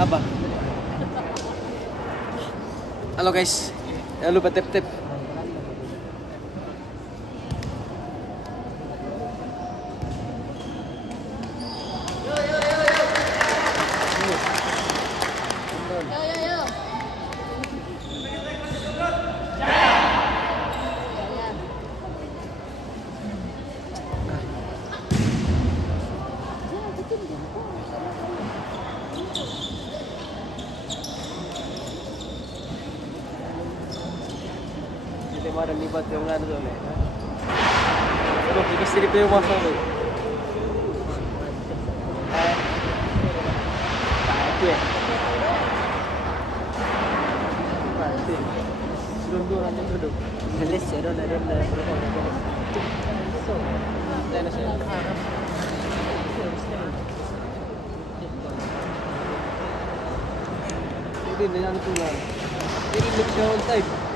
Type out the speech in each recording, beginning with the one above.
Apa? Halo guys, jangan lupa tap-tap. Ada libat yang ada tuh nih. Aduh, ini sirip dia masuk tuh. Itu ya. Pasti. Sudah dua orang duduk. Jelas ya, ada berapa orang. So, dan saya harap. Ini dengan tulang. Ini lebih on time.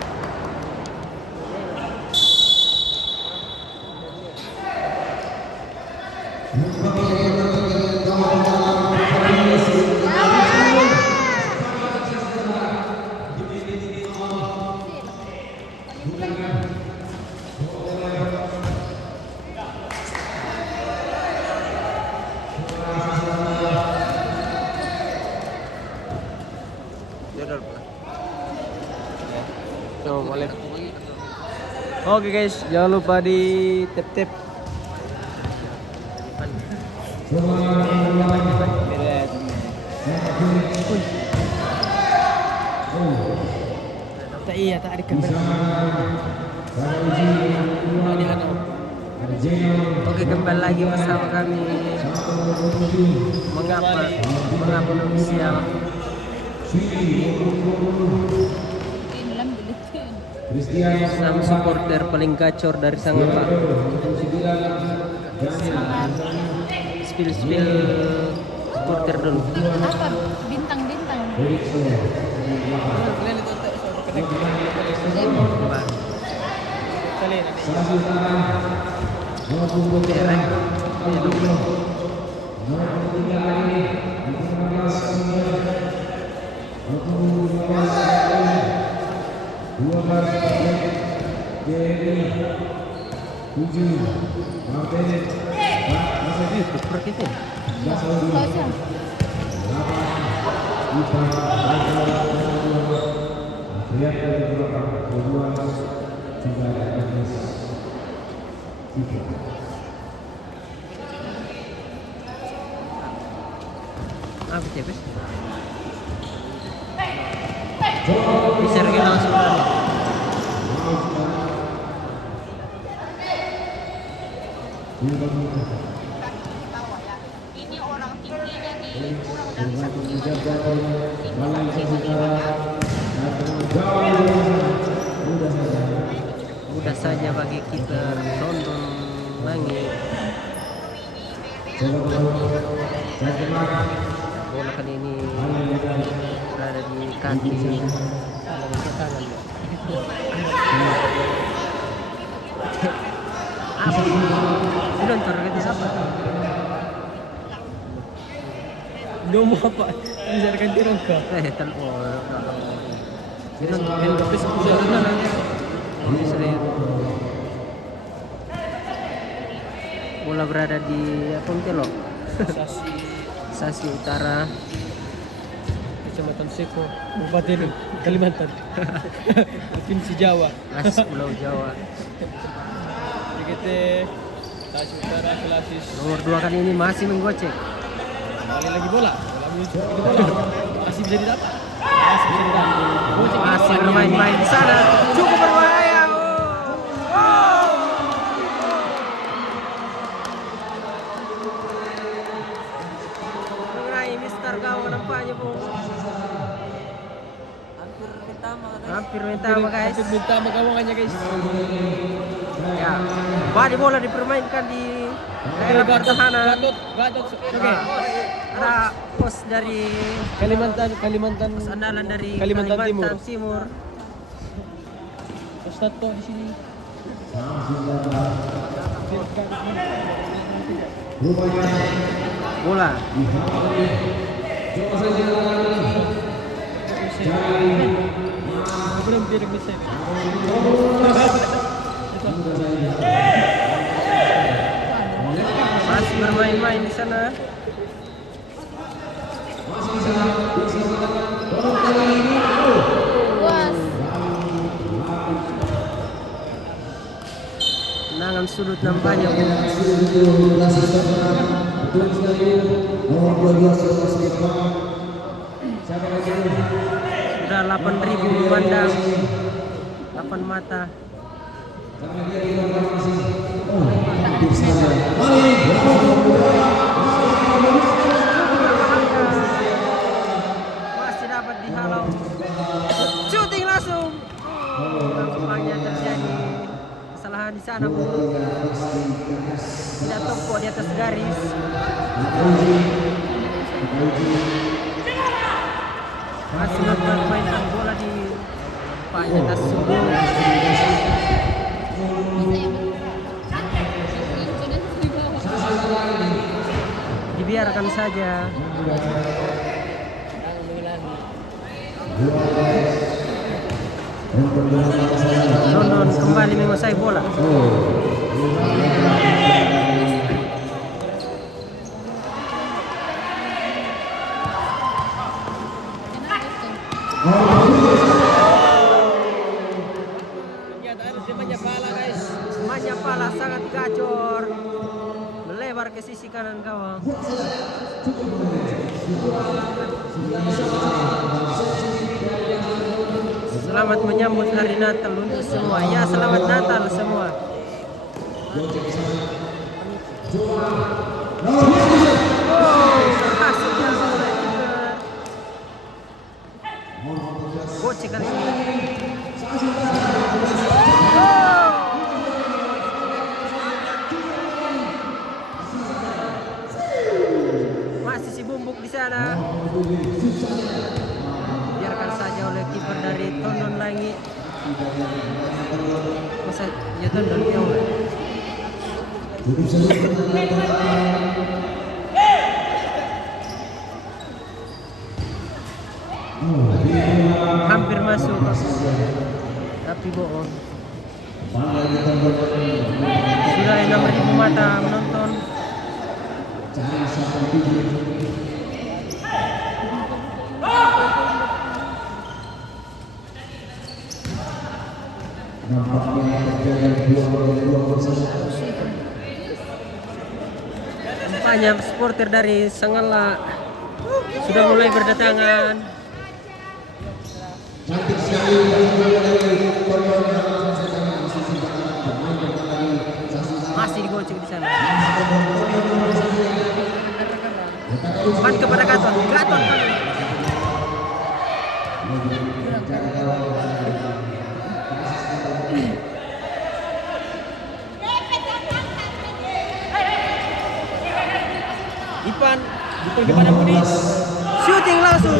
Oke guys, jangan lupa di tap-tap. Iya, tak ada kamera. Oke, kembali lagi bersama kami. Mengapa official. Sama supporter paling gacor dari Sangapa. Spill supporter dulu. Apa? Bintang-bintang. Apa sih, Bes? Bisa langsung. Ini orang tingginya nih kurang dari 1 Mudah saja bagi kita tonton langit. Bola kali ini berada di kaki. Apa? Sudah targetnya siapa? Dia mau apa? Bisa ganti rongga. Bola berada di Pontianak. Sasi Utara, Kecamatan Seko, Kabupaten Kalimantan, Provinsi Jawa, Pulau Jawa. Kita Sasi Utara Kelasis. Nomor 2 kali ini masih menggocek. Kembali lagi bola. Masih bisa didapat. Masih bermain-main di sana. Cukup berbahaya. Mister gawang nampaknya, Bu. Hampir minta guys. Hampir minta gawangannya, guys. Ya, balik bola dipermainkan di daerah pertahanan. Gatot. Oke. Ada pos dari Kalimantan pos andalan dari Kalimantan Timur. Pos Tato di sini. Bola. Masih bermain-main di sana. Puas. Tendangan sudut nampaknya. Sudah 8.000 memandang, 8 mata. Masih dapat dihalau. Shooting langsung. Nampaknya terjadi kesalahan di sana, Bu. Tidak tepuk di atas garis. Masih mempermainkan bola di nampaknya atas sudut. Dibiarkan saja. London kembali menguasai bola. Semuanya pala sangat gacor, melebar ke sisi kanan gawang. Selamat menyambut hari Natal untuk semua. Ya, selamat Natal semua. Berhasil diambil oleh kiper. Gocek kali ini. Masih si Bumbuk di sana. Biarkan saja oleh kiper dari Tondon Langit. Masa ya Tondon Piau. Hampir masuk, tapi bohong. Sudah 6.000 mata menonton. Banyak supporter dari Sangala sudah mulai berdatangan. Masih digocek di sana. Umpan kepada Gatot. Gatot. Ipan dipukul kepada Budi. Shooting langsung.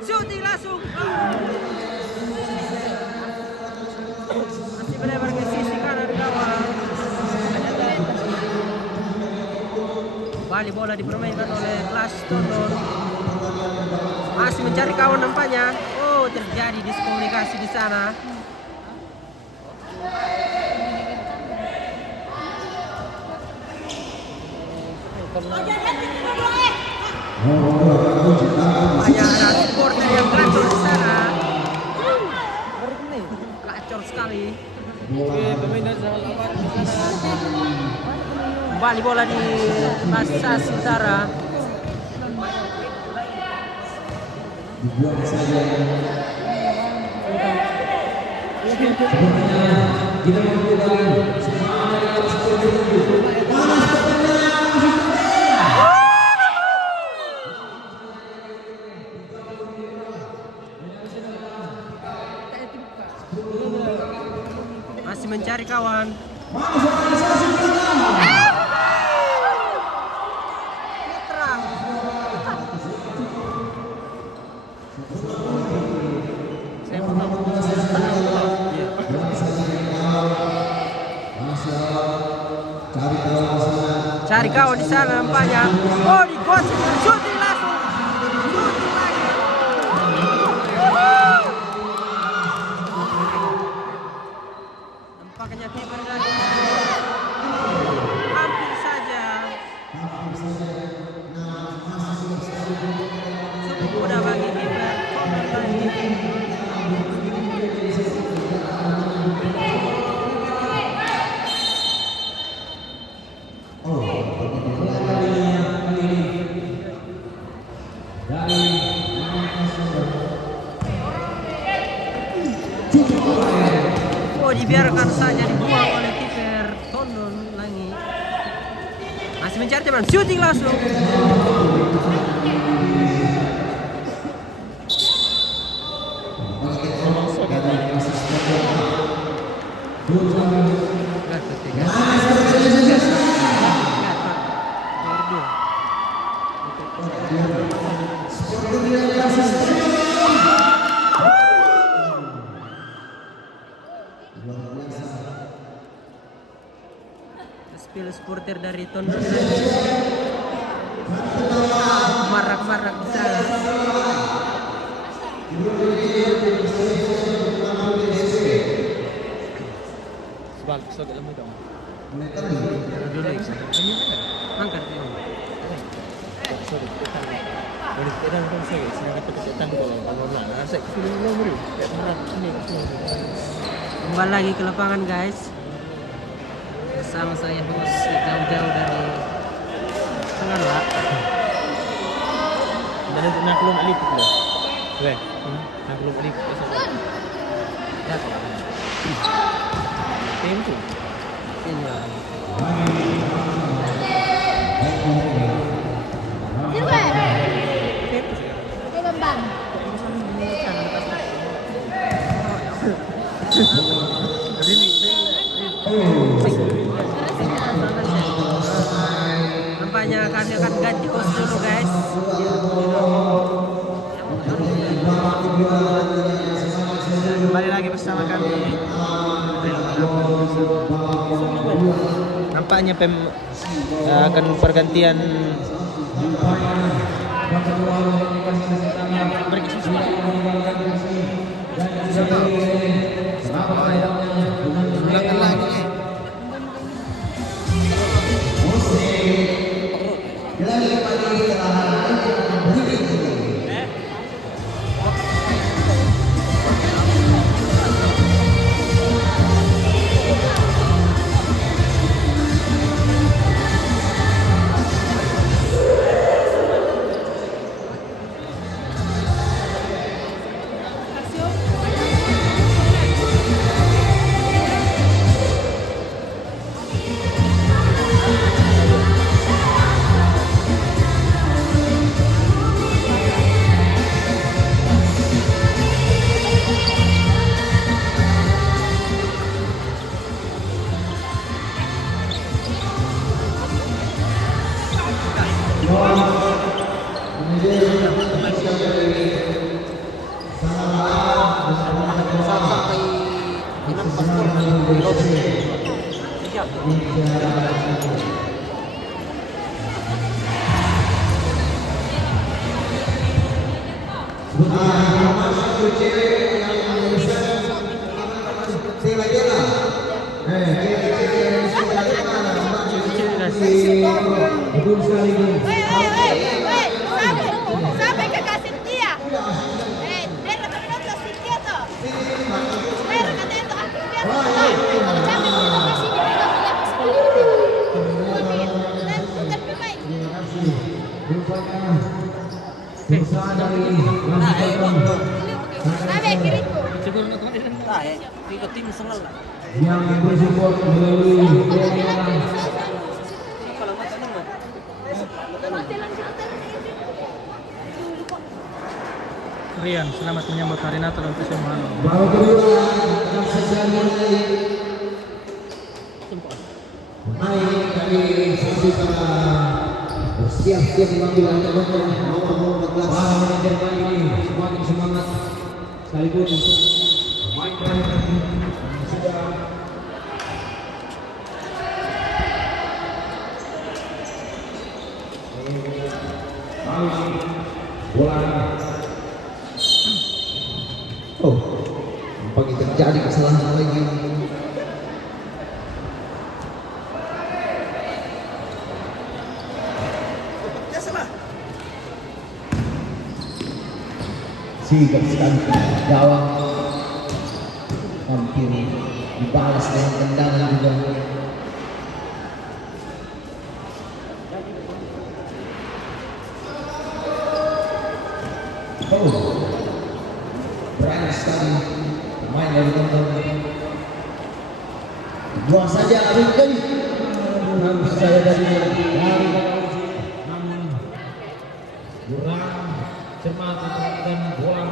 Shooting langsung. Masih melebar ke sisi kanan gawang. Kembali bola dipermainkan oleh Clash Tondon. Masih mencari kawan nampaknya. Oh, terjadi diskomunikasi di sana. Banyak ada supporter yang gacor di sana. Gacor sekali. Kembali bola di Masas Utara. Masih mencari kawan. Cari tahu Cari kawan di sana nampaknya. Oh, digosip, shooting langsung. Shooting lagi. Nampaknya kiper lagi. Hampir saja. Cukup mudah bagi kiper. Corner lagi. Oh, dibiarkan saja dibuang oleh kiper Tondon lagi. Masih mencari teman, shooting langsung. Spill supporter dari Tondon marak-marak di sana. Sebab sudah lama kamu. Dulu angkat. Boleh kita kan saya senang kata kalau kamu nak rasa film lo beri. Kembali lagi ke lapangan guys. Bersama saya bos jauh-jauh dari Tengah. Dan untuk nak belum alif tu. Weh, nak belum alif. Ya. Tim tu. Ini. Silver. Hey, Bambang. Nampaknya kami akan ganti host dulu guys. Kembali lagi bersama kami. Nampaknya akan pergantian Sampai ke kasih dia. Dia rekan itu Cynthia tuh. Dia rekan itu aku dia. Kalau capek mau kasih dia enggak punya possibility. Dan bukan pemain. Nah, kiriku. Ikut tim sengal lah. Yang bersupport melalui Rian, selamat menyambut hari Natal untuk semua. babak kedua akan segera pemain dari Sasika bersiap-siap mengambil angka nomor 14. Wah, manajer kali ini semakin semangat sekaligus memainkan sudah Ini terjadi kesalahan lagi. Sigap sekali gawang, hampir dibalas dengan tendangan juga. Oh, berani sekali main dari teman. Buang saja Abing kali. Hampir saja dari namun kurang cermat dan bola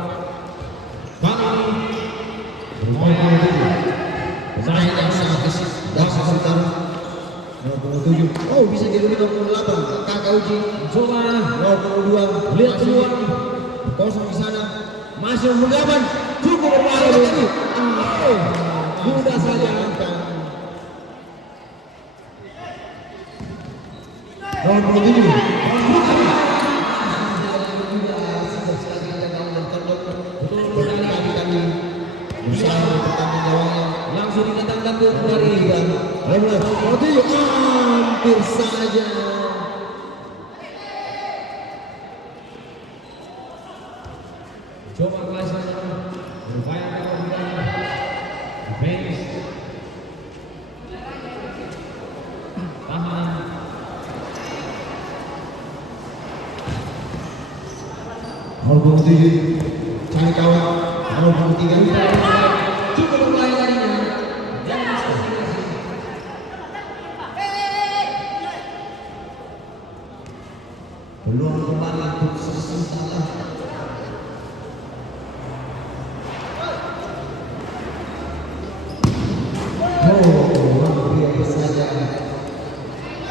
kali ini bermain yang sangat gesit dan sebentar 27. Oh, bisa jadi 28. Kakak Uji coba 22. Lihat keluar kosong di sana, masih menggaban, cukup berbahaya lagi. Mudah saja. Nomor 27. Langsung didatangkan ke kembali. Hampir saja. Coba kelasnya berupaya kemudian defense tahan nomor 27 cari kawan nomor 3 cukup berbahaya tadinya peluang kembali untuk sesuatu.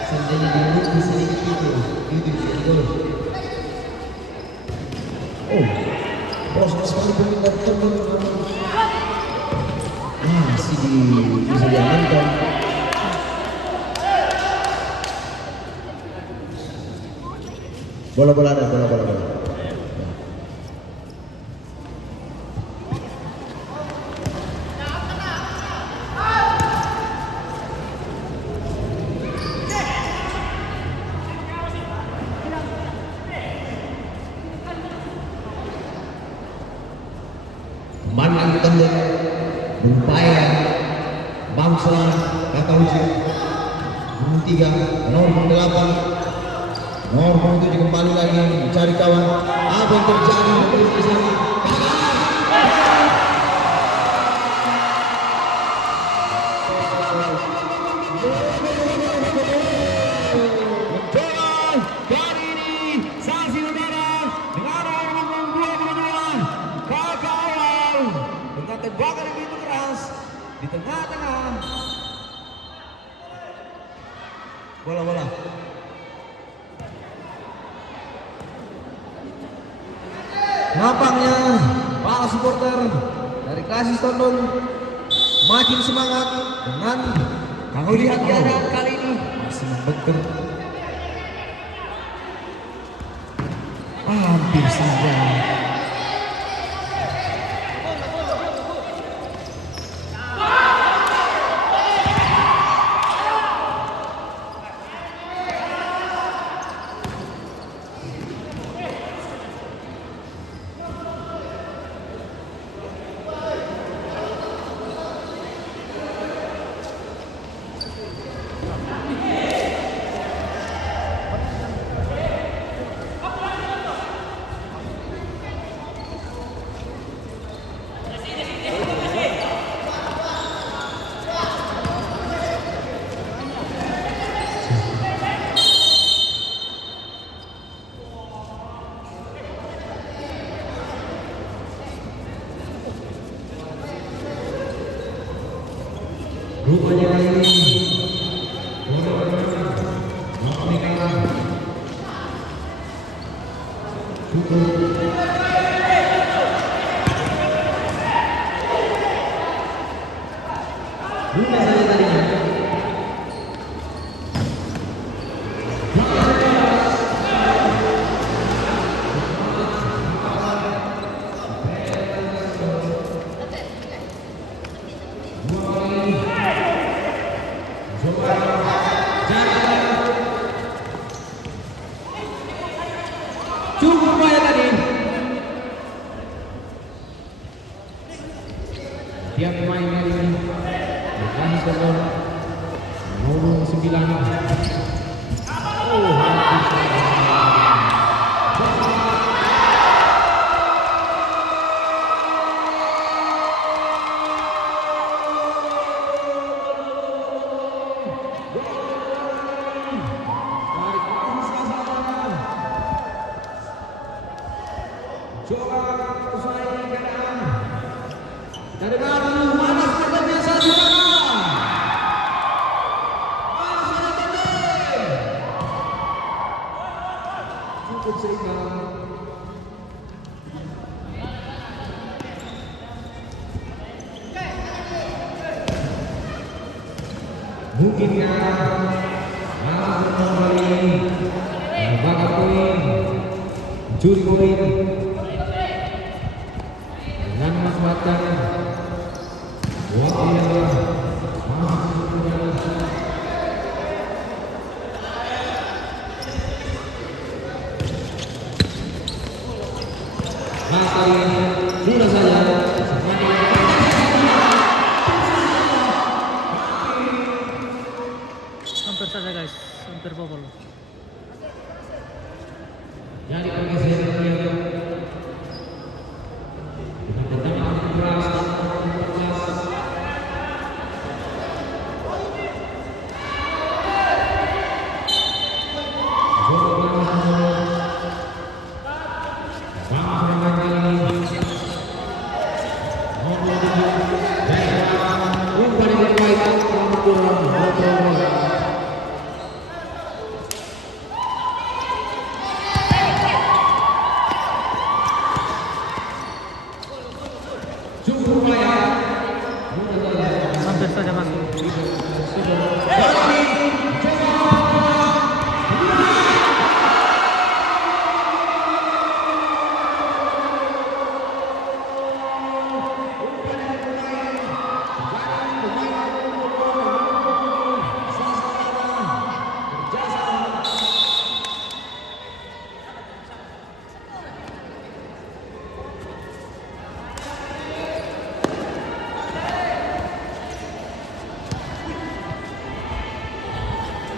Seandainya dia lupa sedikit itu bisa digol. Oh, proses sekali pemindah teman masih bisa diamankan. Bola ada, bola. Kembali lagi tembak berupaya bangsa Kakak Uji nomor 3 nomor 8 nomor 7 kembali lagi mencari kawan. Apa yang terjadi di sana? Tembakan yang begitu keras di tengah-tengah bola. Nampaknya para supporter dari Klasis Tondol makin semangat dengan kalau lihat kali ini masih membentur. Hampir saja. Rupanya ini Cukup banyak tadi. Tiap pemain kali ini berkasih skor nomor 9. Oh, habis. Coba usai keadaan dari baru mana sudah biasa silakan. Mana sudah tadi. Cukup seimbang. Mungkinkah masuk kembali bakat poin, mencuri poin. Dengan memanfaatkan waktu yang masih kurang. Masih sudah saja Hampir saja guys, hampir bobol. jadi pergeseran dia dengan tendangan keras 14. Hampir saja masuk.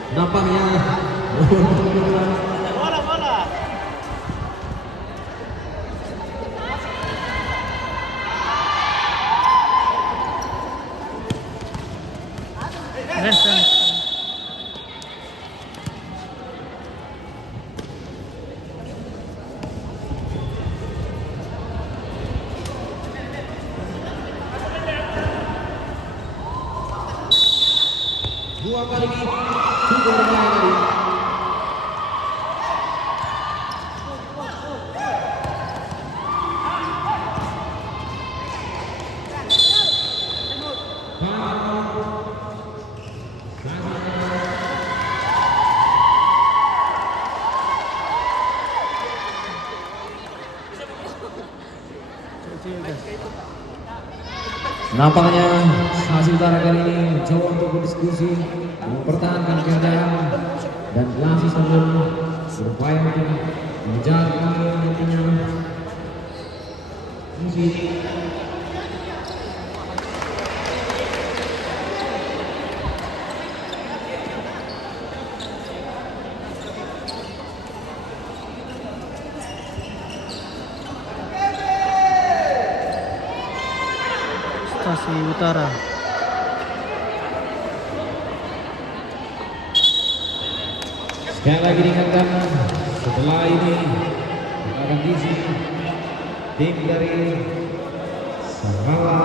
Nampaknya Keren. dua kali ini cukup berbahaya tadi. Nampaknya hasil utara kali ini mencoba untuk berdiskusi, mempertahankan keadaan dan Lasis namun berupaya untuk mengejar nantinya musik. Stasi Utara. Sekali lagi diingatkan, setelah ini kita akan diisi tim dari Sangala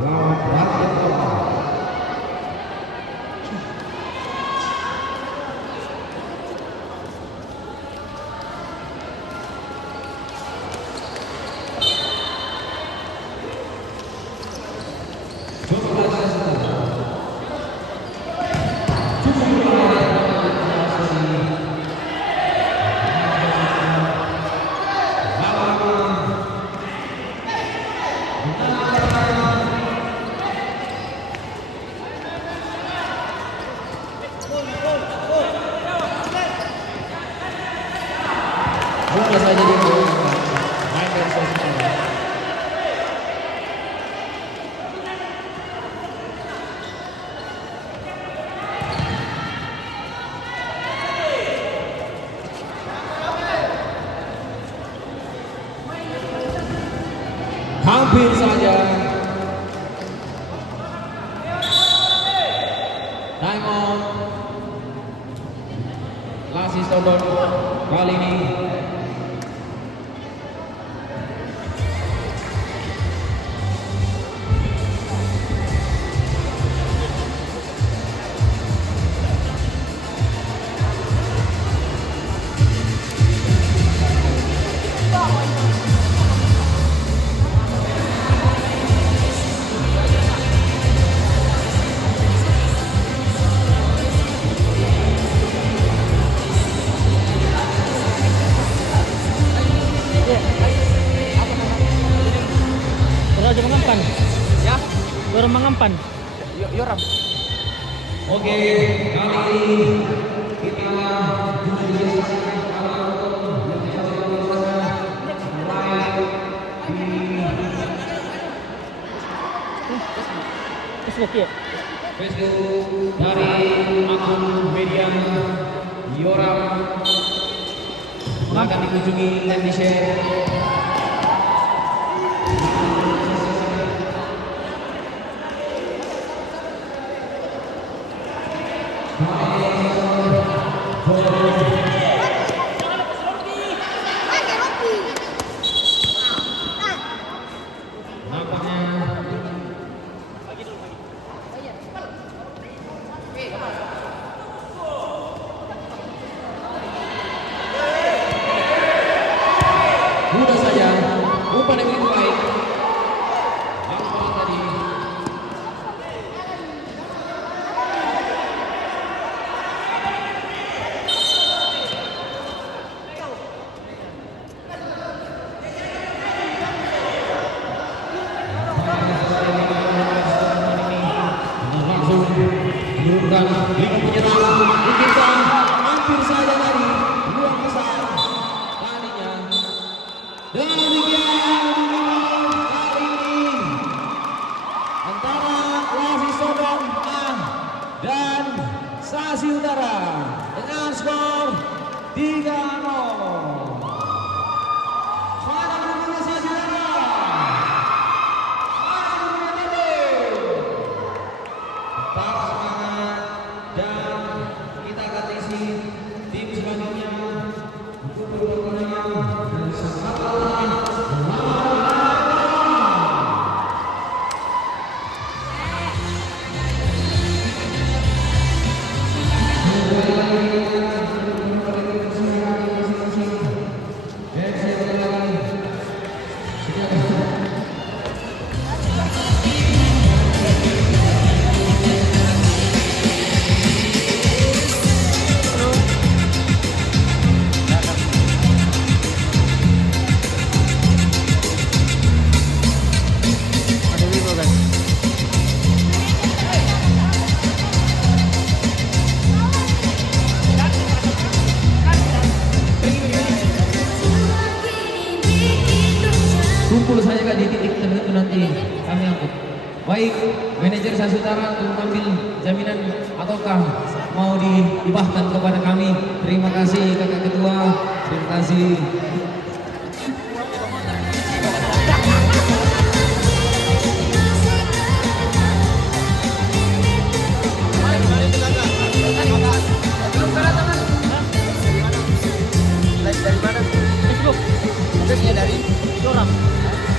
melawan Rakyat Kota. Time on. Lasi Sodon kali ini. Raja mengampan. Ya, Orang mengampan. Yoram. Oke, kali ini kita Facebook ya. Facebook dari akun media Yoram akan dikunjungi dan di-share. Pakai roti. Nah, Nampaknya mudah saja umpan yang begitu baik. Umpan tadi langsung menurunkan lini penyerang Ukirkan hampir saja tadi luar besar kalinya dan demikian kali ini antara Lasi Sodong dan Sasi Utara dengan skor 3-0. Semangat mendukung Sasi Utara. Tetap semangat dan kita akan isi tim selanjutnya untuk berpemenang dan semangat. Ada Wibo guys. Kumpul saja Kak di titik tertentu nanti kami angkut. Baik, manajer Sasi Utara untuk mengambil jaminan ataukah mau dihibahkan kepada kami. Terima kasih Kakak Ketua. Terima kasih. Live dari mana? Facebook. Terusnya dari Yoram.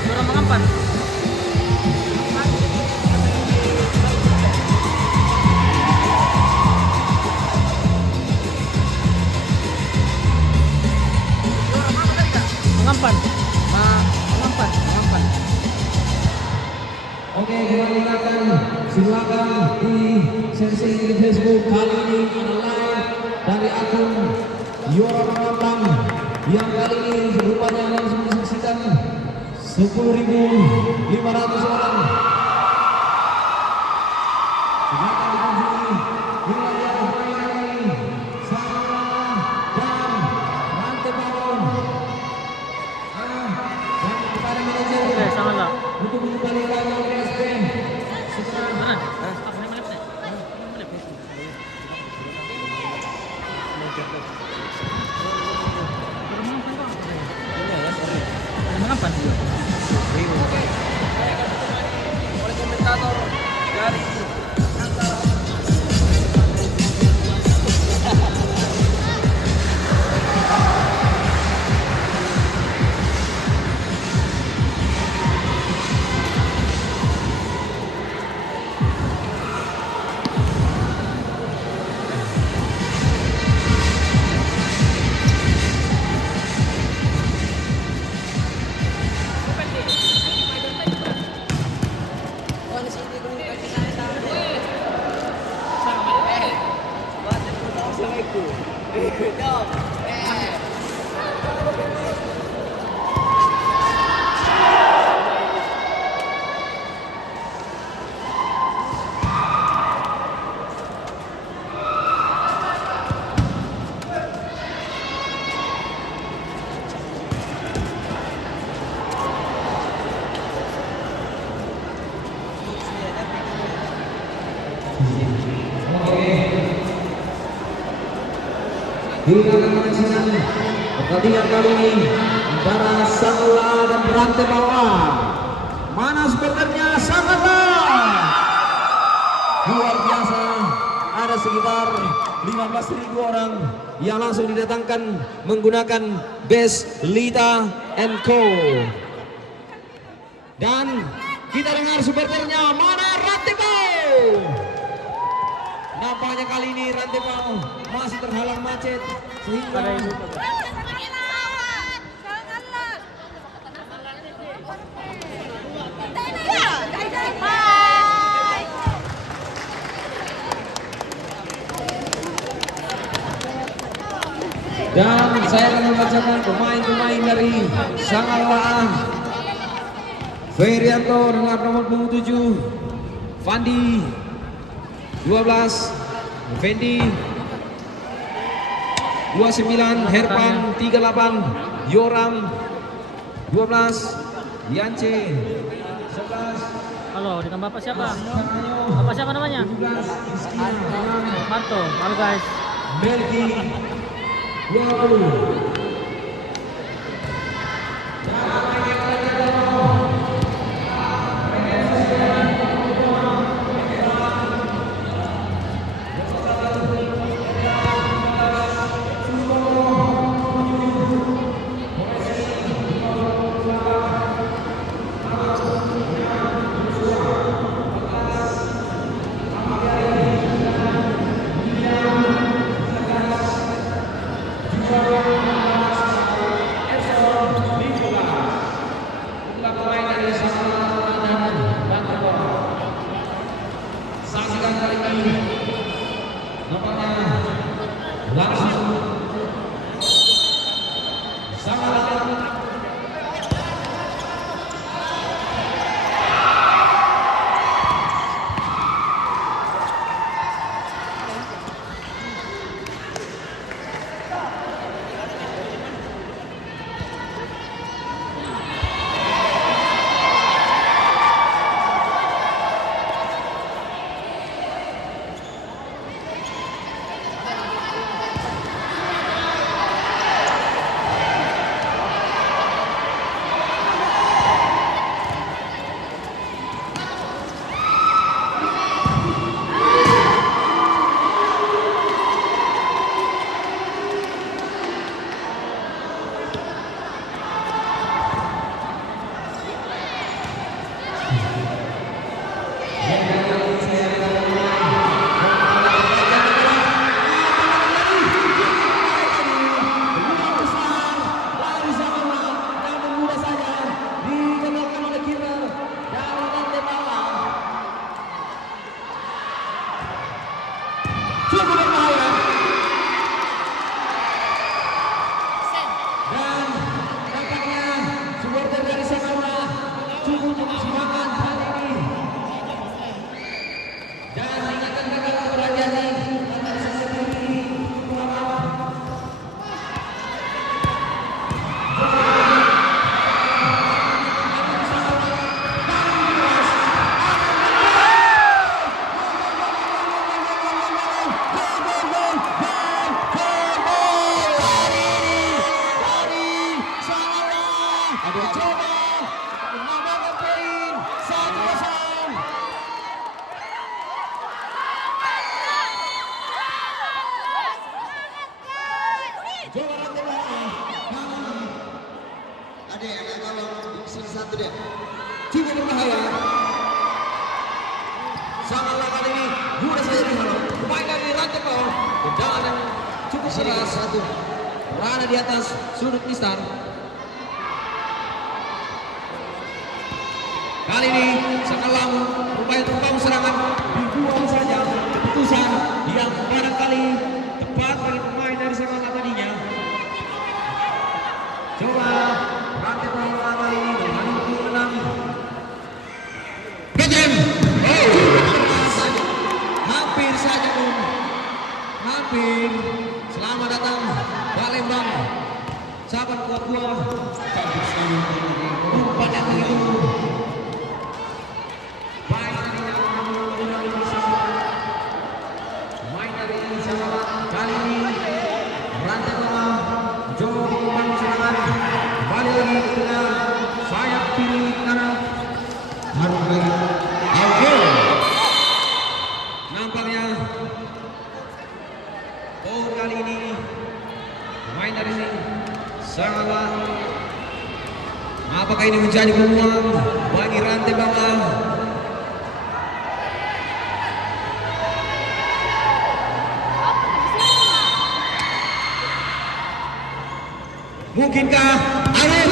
Yoram mengampan. Mengampan. Mengampan. Oke, kita ingatkan silakan di sesi di Facebook kali ini ada live dari akun Yoram Mengampan yang kali ini rupanya langsung disaksikan 10.500 orang. Silakan dikunjungi wilayah ini Sarang dan Rantai Bawang. Dan kepada manajer Oke, sama lah. untuk mengembalikan Orkes Band setelah Mana? Mengampan. Wibo. Kita akan menyaksikan pertandingan kali ini antara Sangla dan Rantai Bawah. Mana supporternya Sangla? Luar biasa, ada sekitar 15.000 orang yang langsung didatangkan menggunakan bus Lita & Co. Dan kita dengar supporternya, mana Rantai Bawah? Nampaknya kali ini Rantai Bawah masih terhalang macet sehingga dan saya akan membacakan pemain-pemain dari Sangala. Ferianto dengan nomor punggung 7, Fandi 12, Fendi 29, Herpan 38, Yoram 12, Yance 11. Halo, dengan Bapak siapa? Bapak siapa namanya? Marto. Halo guys. Melki 20. Cukup berbahaya. Sangat lawan ini mudah saja dihalau. Pemain dari Rantai Bawah, tendangan yang cukup keras satu. Berada di atas sudut mistar. Kali ini sangat lama upaya untuk membangun serangan dibuang saja keputusan yang barangkali tepat bagi pemain dari Sangat sangatlah. Apakah ini menjadi peluang bagi rantai bawah? Mungkinkah ada yang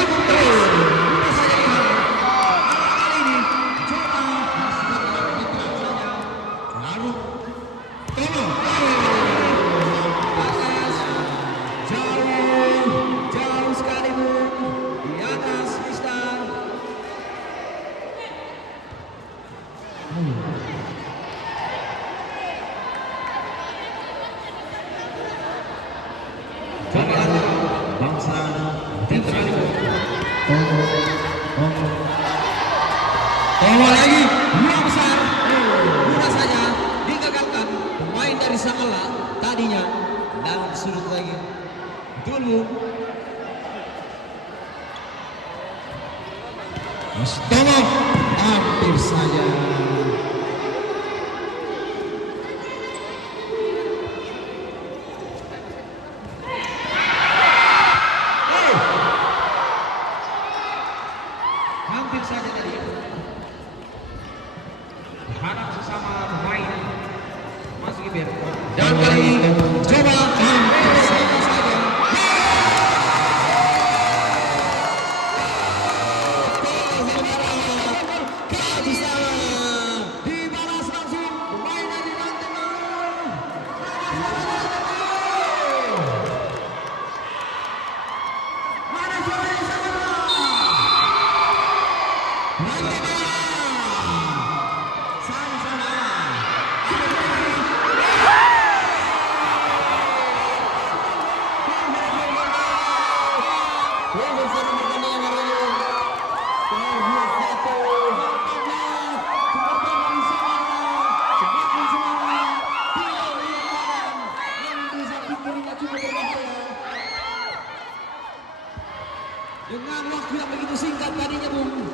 jauh sekali Bu di atas Mister. Bangsa Tolong lagi, bola besar, mudah saja digagalkan pemain dari Sangala tadinya dalam sudut lagi. Dulu tolong hampir saja. hampir saja tadi. Harap sesama pemain Mas Giber. Dan kali ini coba hampir saja. Dibalas langsung pemain dari rantai bawah. Mana suara yang sama? Rantai bawah. Sama-sama. Dengan waktu yang begitu singkat tadinya Bung,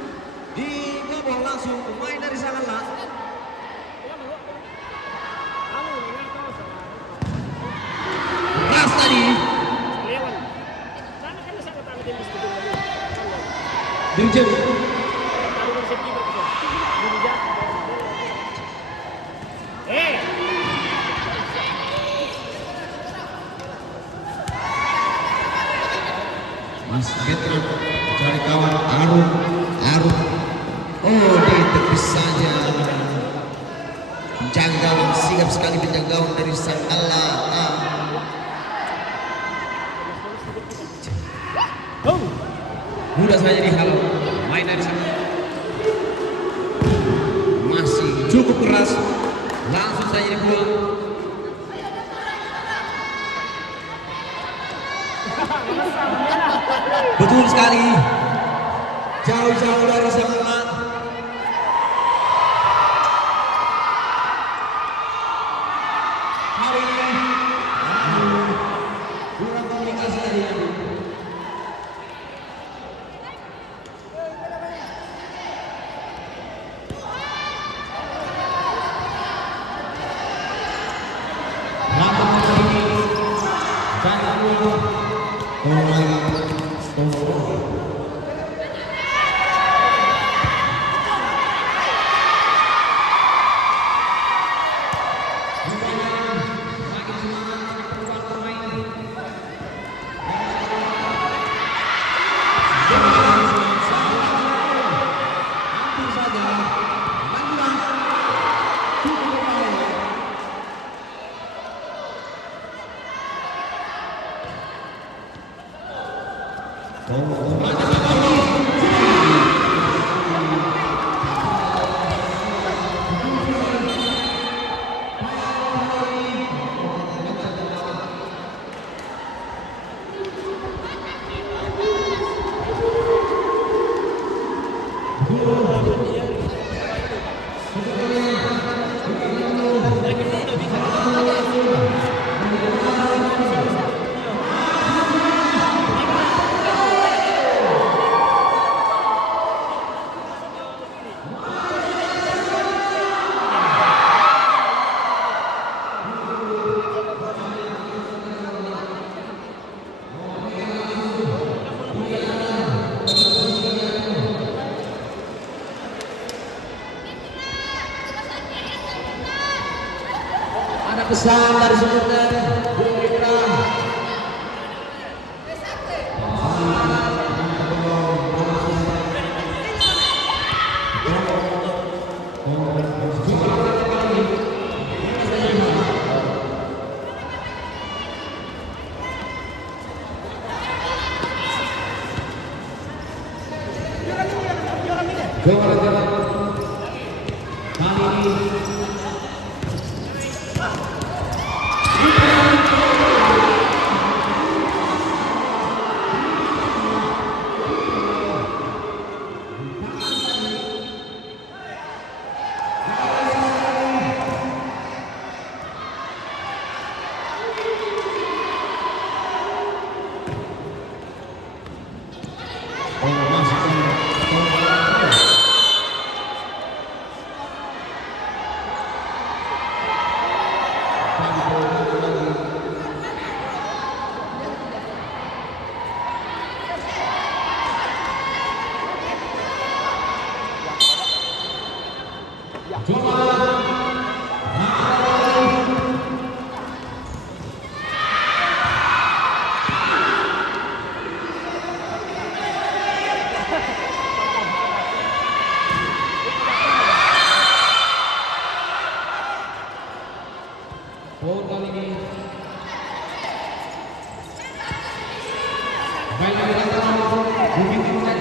dibobol langsung pemain dari Sangala. Keras tadi. Dirjen. Mas Getran cari kawan Arun. Oh, ditepis saja. Penjaga gawang sigap sekali penjaga gawang dari Sangala. Mudah saja dihalau main dari sana. Masih cukup keras, langsung saja dibuang. Betul sekali, jauh-jauh dari Sangala. Hari ini kurang komunikasi tadi. pesan dari supporter Bumrika. Poin kali ini baik dari antara Bukit Timur dan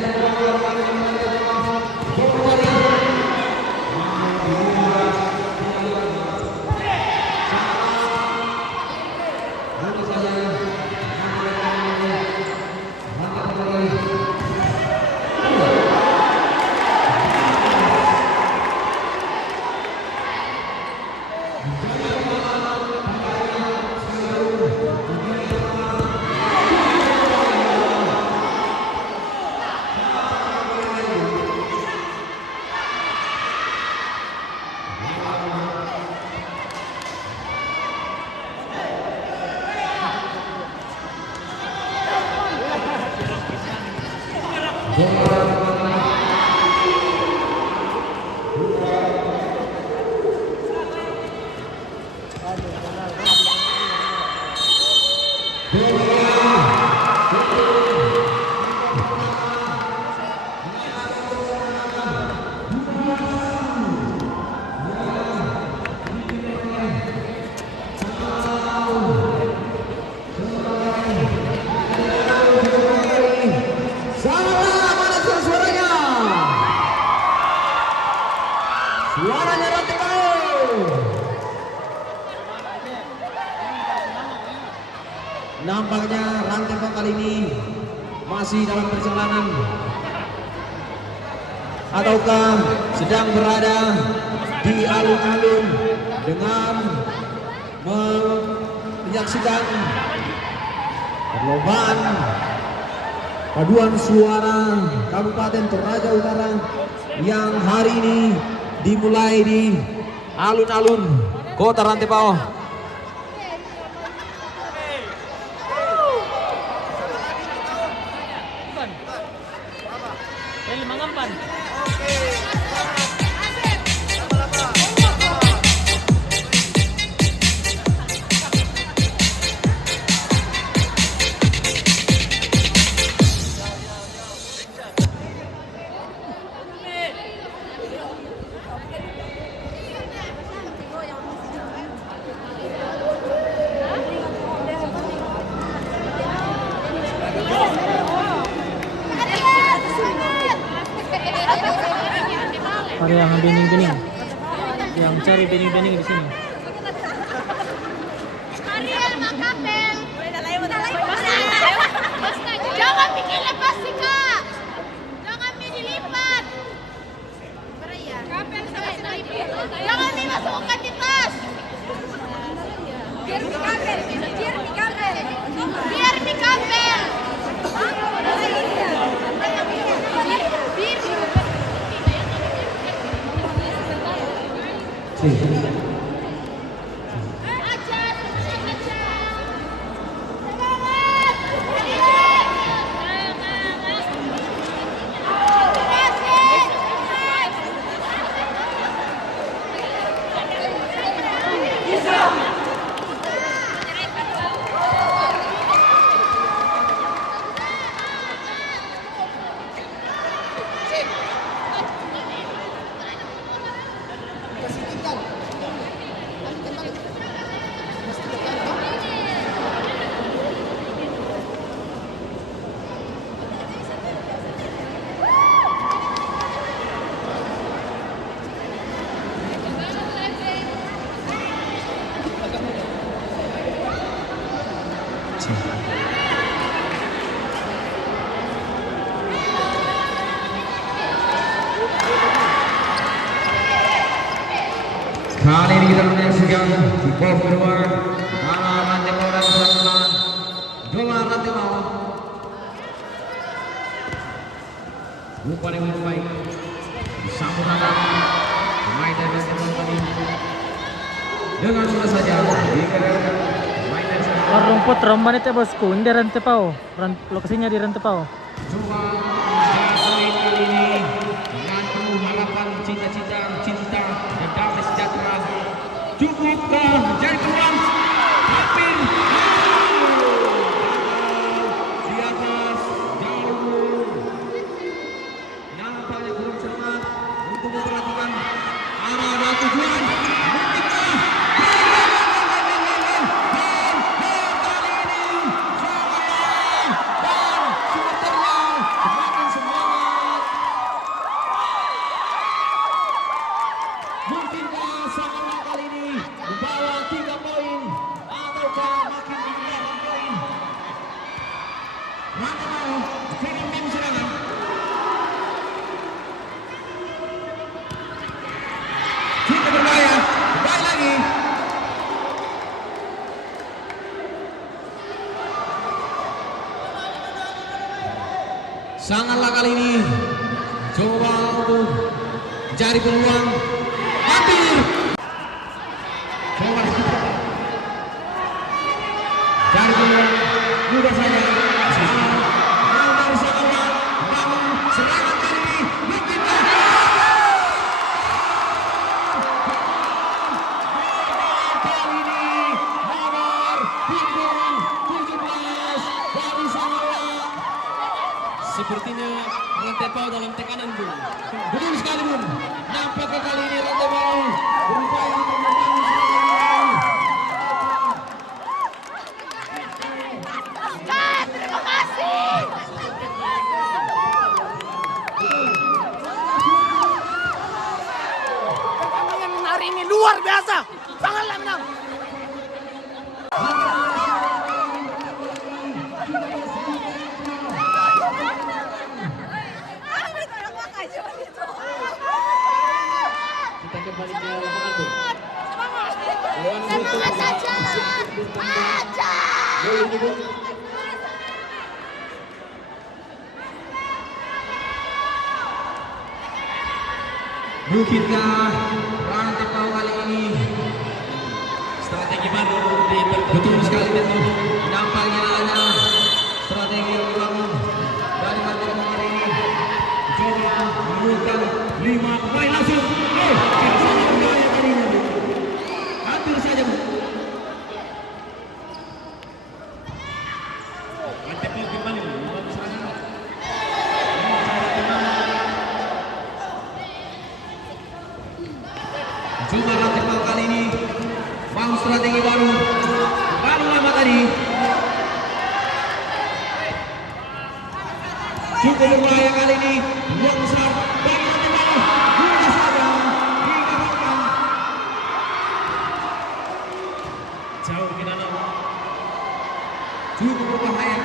suaranya Rantai Pau. Nampaknya Rantai Pau kali ini masih dalam perjalanan ataukah sedang berada di alun-alun dengan menyaksikan perlombaan paduan suara Kabupaten Toraja Utara yang hari ini dimulai di alun-alun Kota Rantai Pau. Mangampan. Ada yang bening-bening, yang cari bening-bening di sini. Ariel Makapel. Jangan bikin lepas sih kak. Jangan dilipat. Jangan dimasukkan di tas. Biar dikapel. Biar dikapel. saksikan di bawah kedua para rantai mau dan pelaksanaan dua rantai mau bukan yang baik disambut tangan pemain dari rantai mau tadi dengan bola saja dikerjakan pemain dari War rumput romban itu bosku, ini di Rantepao. Lokasinya di Rantepao. coba poin kali ini dengan penuh harapan cita-cita cinta dan damai sejahtera cukupkah menjadi peluang hampir di atas jauh nampaknya kurang cermat untuk memperhatikan arah dan tujuan mungkinkah Sangatlah kali ini membawa 3 poin ataukah makin menambah poin. Mana mau film tim serangan? Kita berbahaya, kembali lagi. Sangatlah kali ini coba untuk mencari peluang. Hampir. Coba cari peluang mudah saja. Sekarang dari Sakawa bangun serangan kali ini mungkin kali ini nomor punggung 17 dari Sakawa. Sepertinya Rantepao dalam tekanan Bung. Betul sekali Bung. Nampaknya kali ini Rantepao berupaya untuk membangun serangan. Kak, terima kasih. Pertandingan hari ini luar biasa. Sangatlah menang. Kita kembali ke lapangan Bung. Semangat saja. Aja. Mungkinkah Rantepao kali ini strategi baru betul sekali betul. Nampaknya ada strategi yang dibangun dari Rantepao hari ini. Coba menemukan 5 pemain langsung. Hampir saja berbahaya kali ini. Hampir saja. Rantepao kembali membangun serangan. Cuma Rantepao kali ini mau strategi baru lama tadi cukup berbahaya kali ini yang besar bagi Rantepao mudah saja dikatakan jauh ke dalam cukup berbahaya.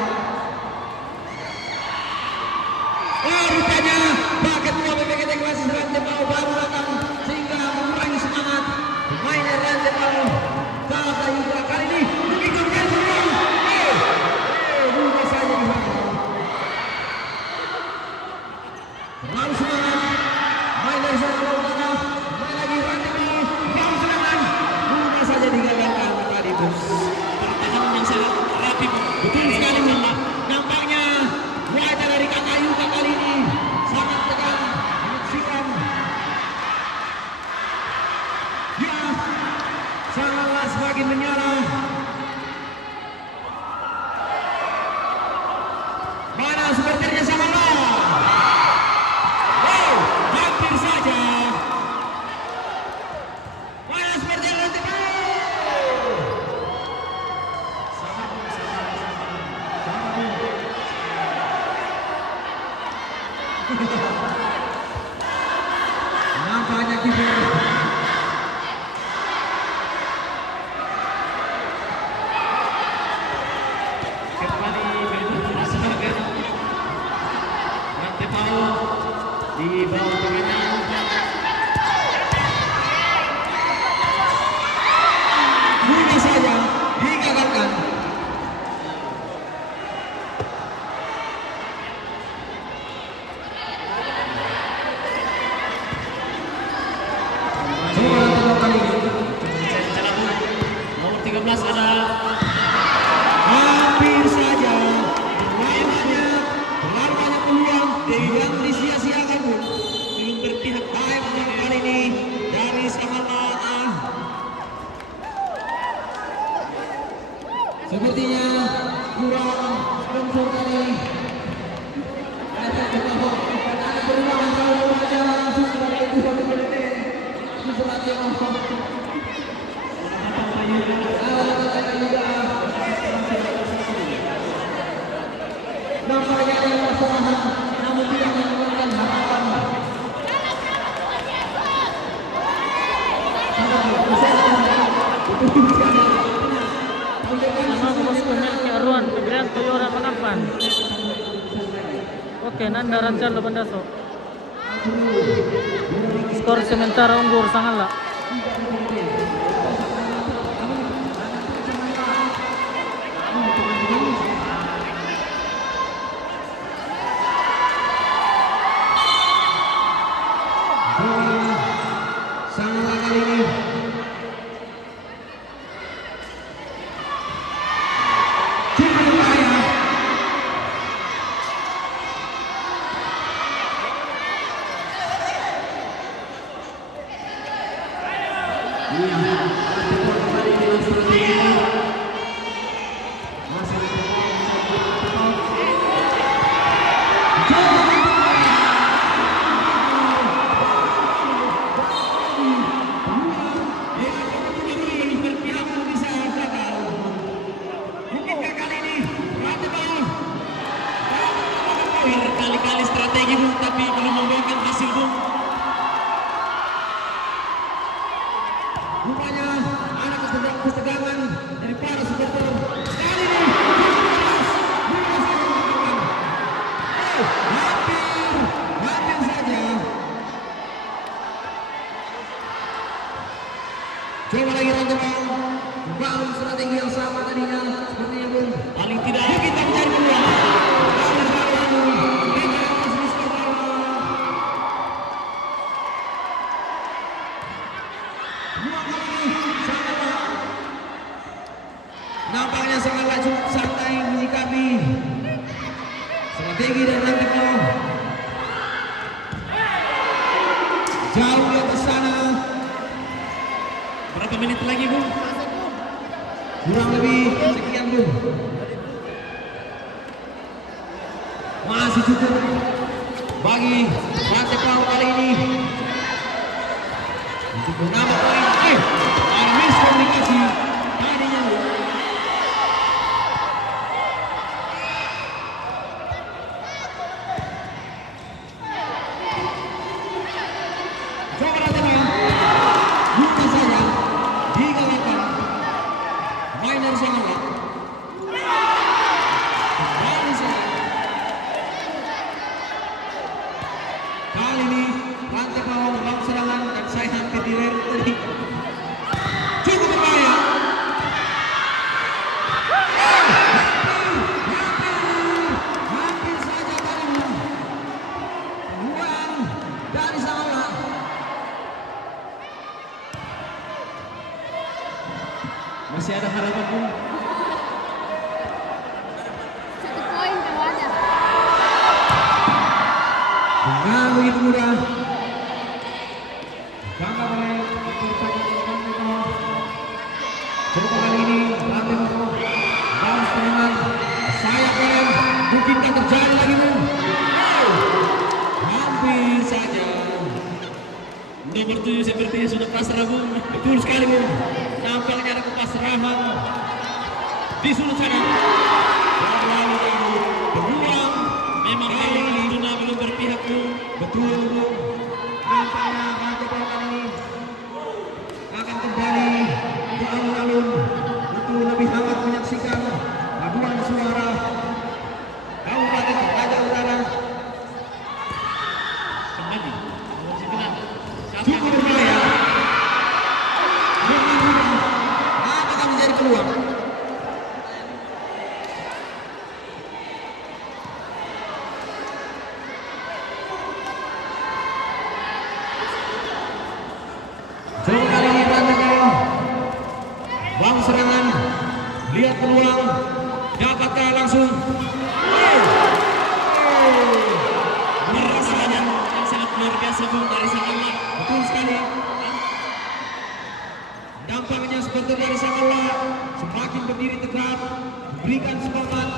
Rupanya paket dua BPKT Klasis Rantepao baru datang sehingga mengurangi semangat pemain Rantepao. Kata juga kali ini begitu menjadi peluang. Mudah saja dihantam. Terlalu semangat main dari sana lawan tengah main lagi Rantepao bangun serangan mudah saja digagalkan tadi bos. Pertahanan yang sangat rapi betul sekali Muhammad. Nampaknya wajah dari Kakak Yuka kali ini sangat tegang siram. Ya sangatlah semakin menyala. Mana sepertinya sama hampir saja. Mana sepertinya Rantepao. Nampaknya kiper Sepertinya kurang sponsor tadi. Ada perubahan kalau aja langsung kepada ibu satu menit. Surat yang langsung. Nampaknya ada masalah, namun tidak menemukan harapan. Nama bosku Melki Arwan, Febrian Toyora Panapan. Oke, Nanda Ranjalo Bandaso. Skor sementara unggul Sangala. Sangala kali ini cukup berbahaya. Berkali-kali strategi Bung, tapi belum membuahkan hasil Bung. Rupanya ada ketegangan dari para supporter. Kali ini hampir saja. Coba lagi teman-teman, membangun strategi yang sama tadinya sepertinya Bung. Paling tidak kita mencari peluang. Nampaknya sangat cukup santai menyikapi strategi dan taktiknya. Jauh di atas sana. Berapa menit lagi Bung? Kurang lebih sekian Bung. Masih cukup bagi Rantai Pau kali ini untuk menambah poin. Ada miskomunikasi tadinya. Coba datangnya, bukan saja digalakan Mainer Sangala. Kali ini Rantai Pau melakukan serangan dan saya hampir direm tadi. Cukup berbahaya. Hampir saja tadi peluang dari Sangala. Masih ada harapan Bung. 1 poin kalau ada. Dengan begitu mudah. Bangga boleh coba kali ini Rantai Pau balas serangan. Saya keren, mungkinkah terjadi lagi Bung? Hampir saja. Nomor 7 sepertinya sudah pasrah Bung. Betul sekali Bung. Nampaknya ada kepasrahan di sudut sana. Lalu peluang memang kali ini Tuna belum berpihak Bung. Betul Bung. Nampaknya Rantai Pau kali ini akan kembali di alun-alun untuk lebih hangat menyaksikan paduan suara Kabupaten Toraja Utara. Kembali. Cukup berbahaya. Apakah menjadi peluang? Coba kali ini Rantai Pau bang serangan, lihat peluang, dapatkan langsung. Rasanya yang sangat luar biasa Bung dari Sangala. Betul sekali. Tampaknya supporter dari Sangawan semakin berdiri tegap, berikan semangat.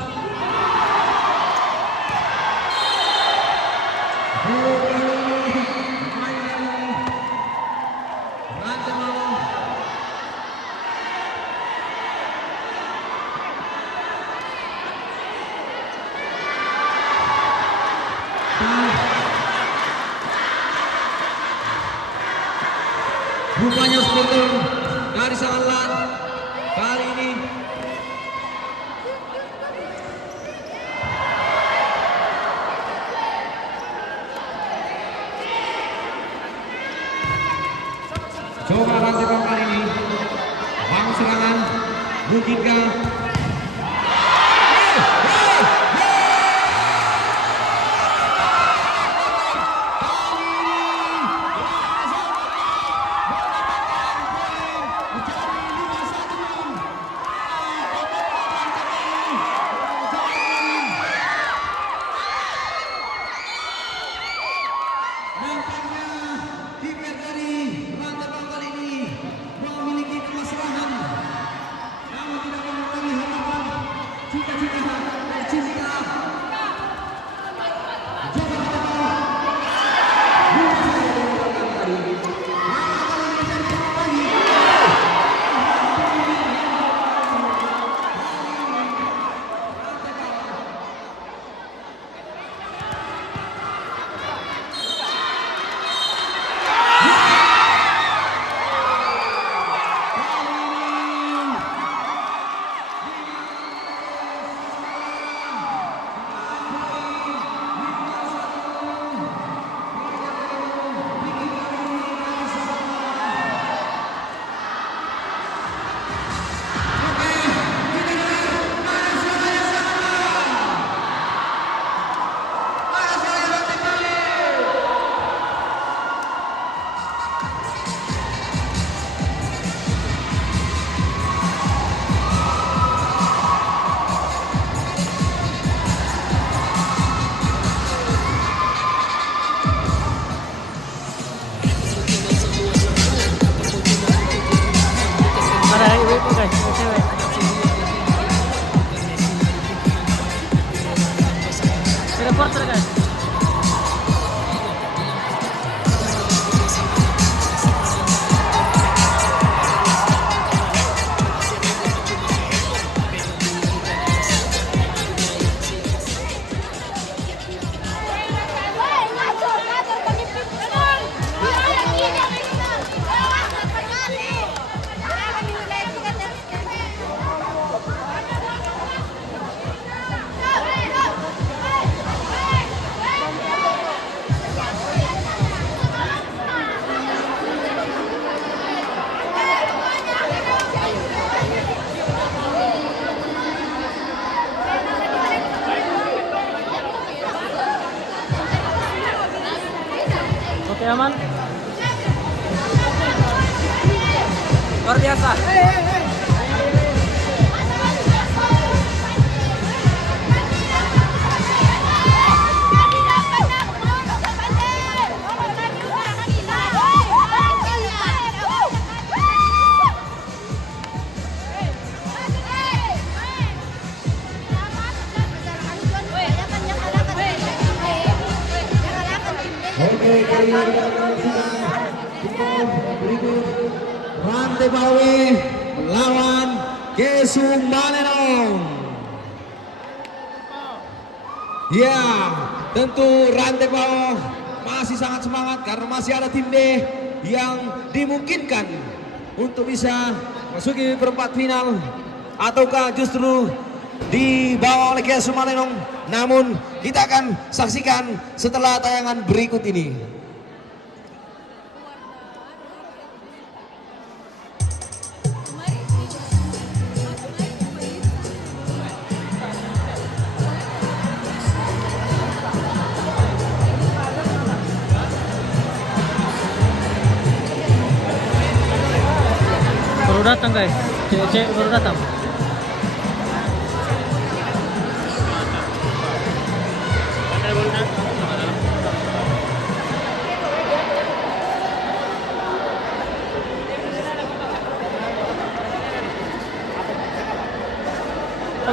Rupanya supporter dari Sangawan kali ini coba rantai kali ini bangun serangan, mungkinkah Ada ibu-ibu guys, ada cewek. Reporter guys. Oke aman. Luar biasa. Oke, kali ini berikut Rantai Bawi melawan Kesu Malenong. Ya, tentu Rantai Bawi masih sangat semangat karena masih ada tim D yang dimungkinkan untuk bisa masuki perempat final, ataukah justru dibawa oleh Kesu Malenong. Namun kita akan saksikan setelah tayangan berikut ini. Baru datang guys, cewek-cewek baru datang.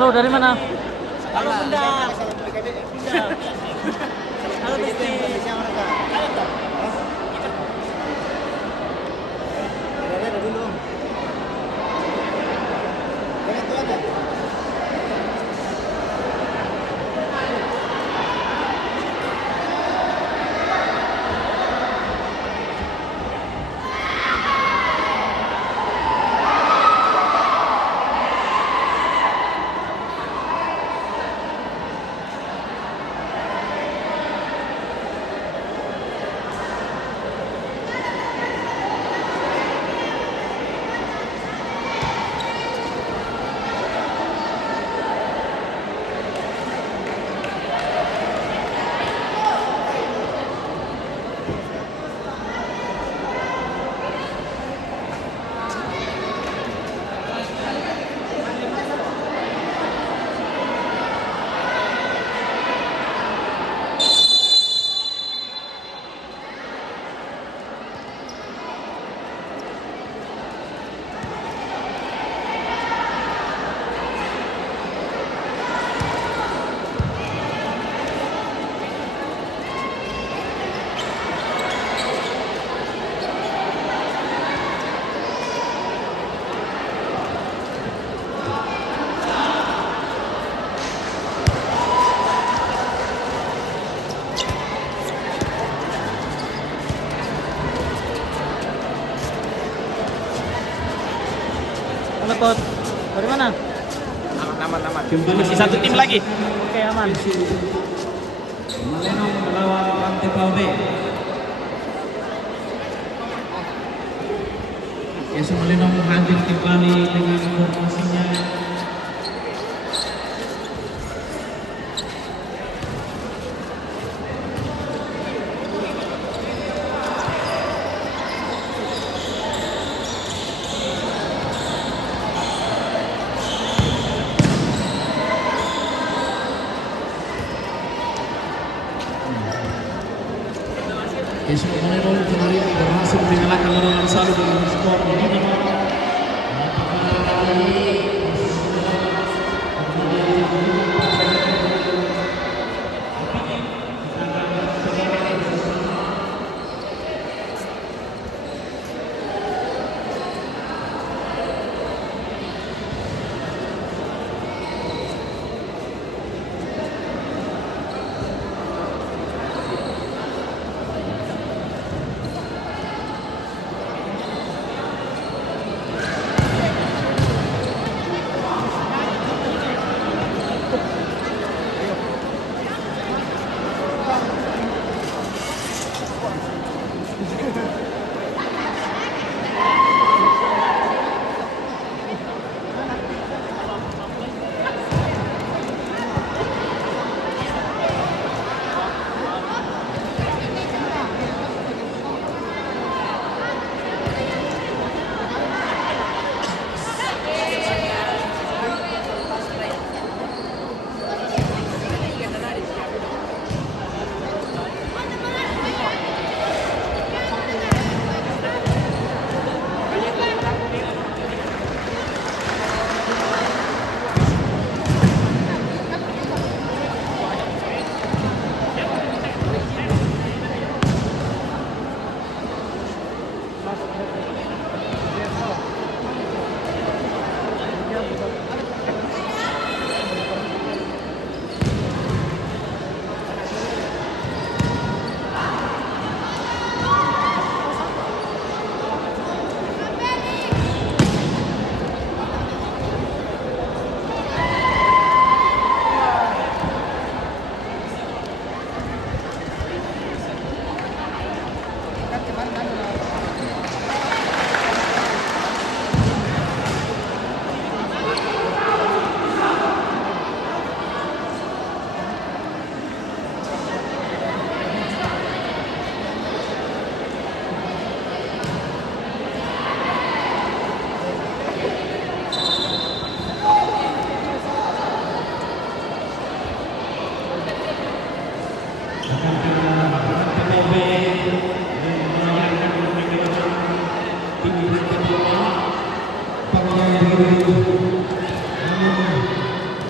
Halo, dari mana? Halo Bunda. Halo Besti. Halo Coach, dari mana? Aman. Masih satu tim lagi. Oke, aman. Malenong melawan Pantai Palbe. Yesus Malenong hadir kembali dengan informasinya. Yesus Malenong kembali berhasil mengalahkan Malenong Salu dengan skor 5-0.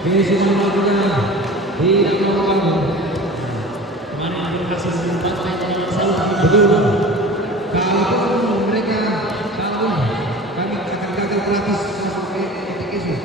Messi melakukan di belakang. Kemarin berhasil menempatkan dengan salah betul. Kalau mereka tahu kami akan gagal berlatih sampai titik itu.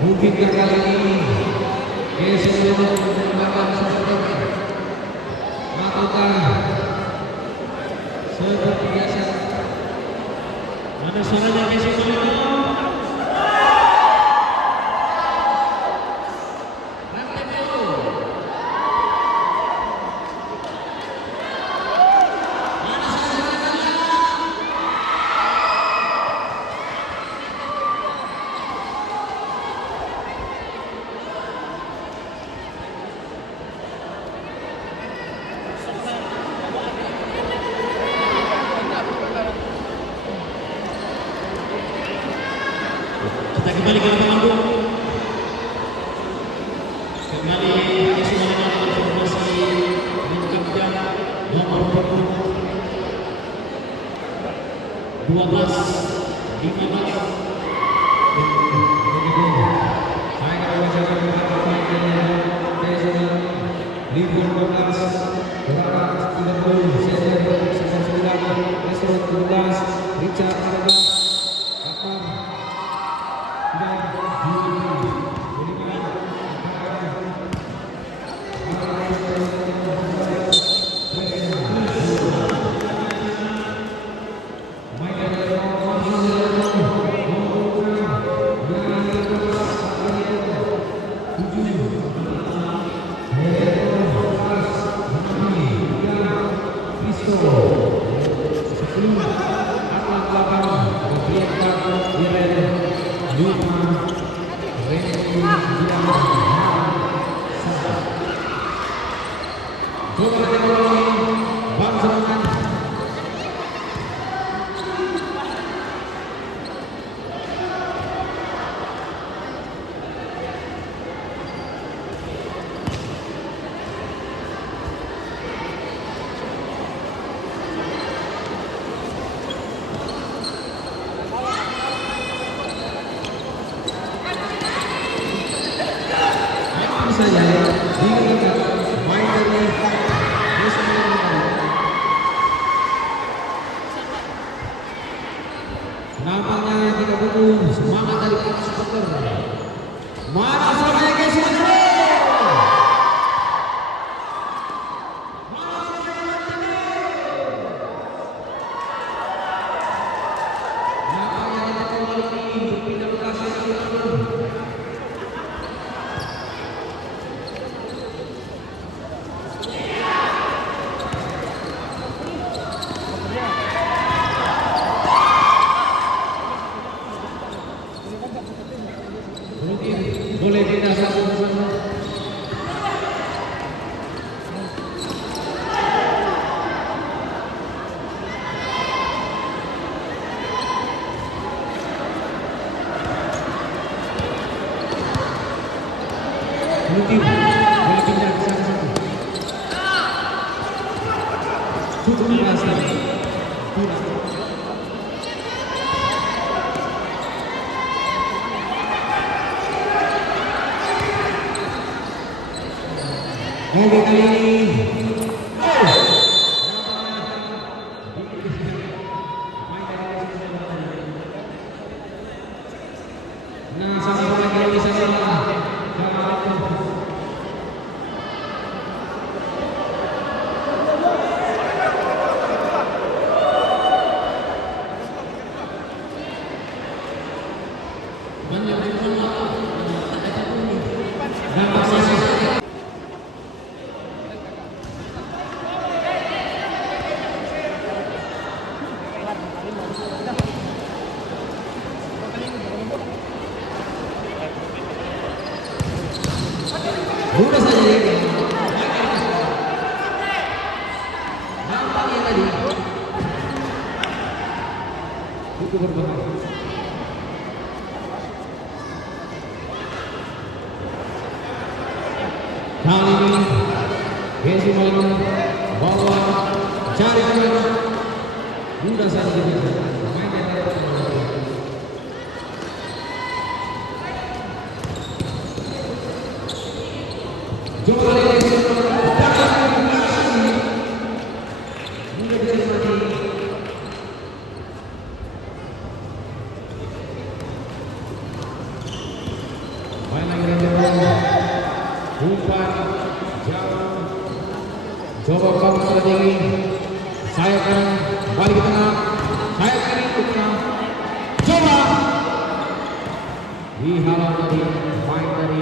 Mungkinkah kali ini Yesus menggunakan sesuatu ataukah seperti biasa? Mana suaranya Yesus kita kembali ke lapangan. Kembali Yesus melakukan formasi lengkapnya nomor 12 15. Namanya tidak butuh semangat dari para supporter. Mana suaranya guys? Boleh kita satu-satu. Mungkin boleh pindah ke satu-satu. Cukup merasa. Lagi kali ini nah satu lagi yang bisa salah. cukup berbahaya. Kali ini Messi malam bawa cari kanan mudah saja mainnya coba kamu strategi saya akan balik ke tengah saya kiri ke tengah coba dihalau dari main dari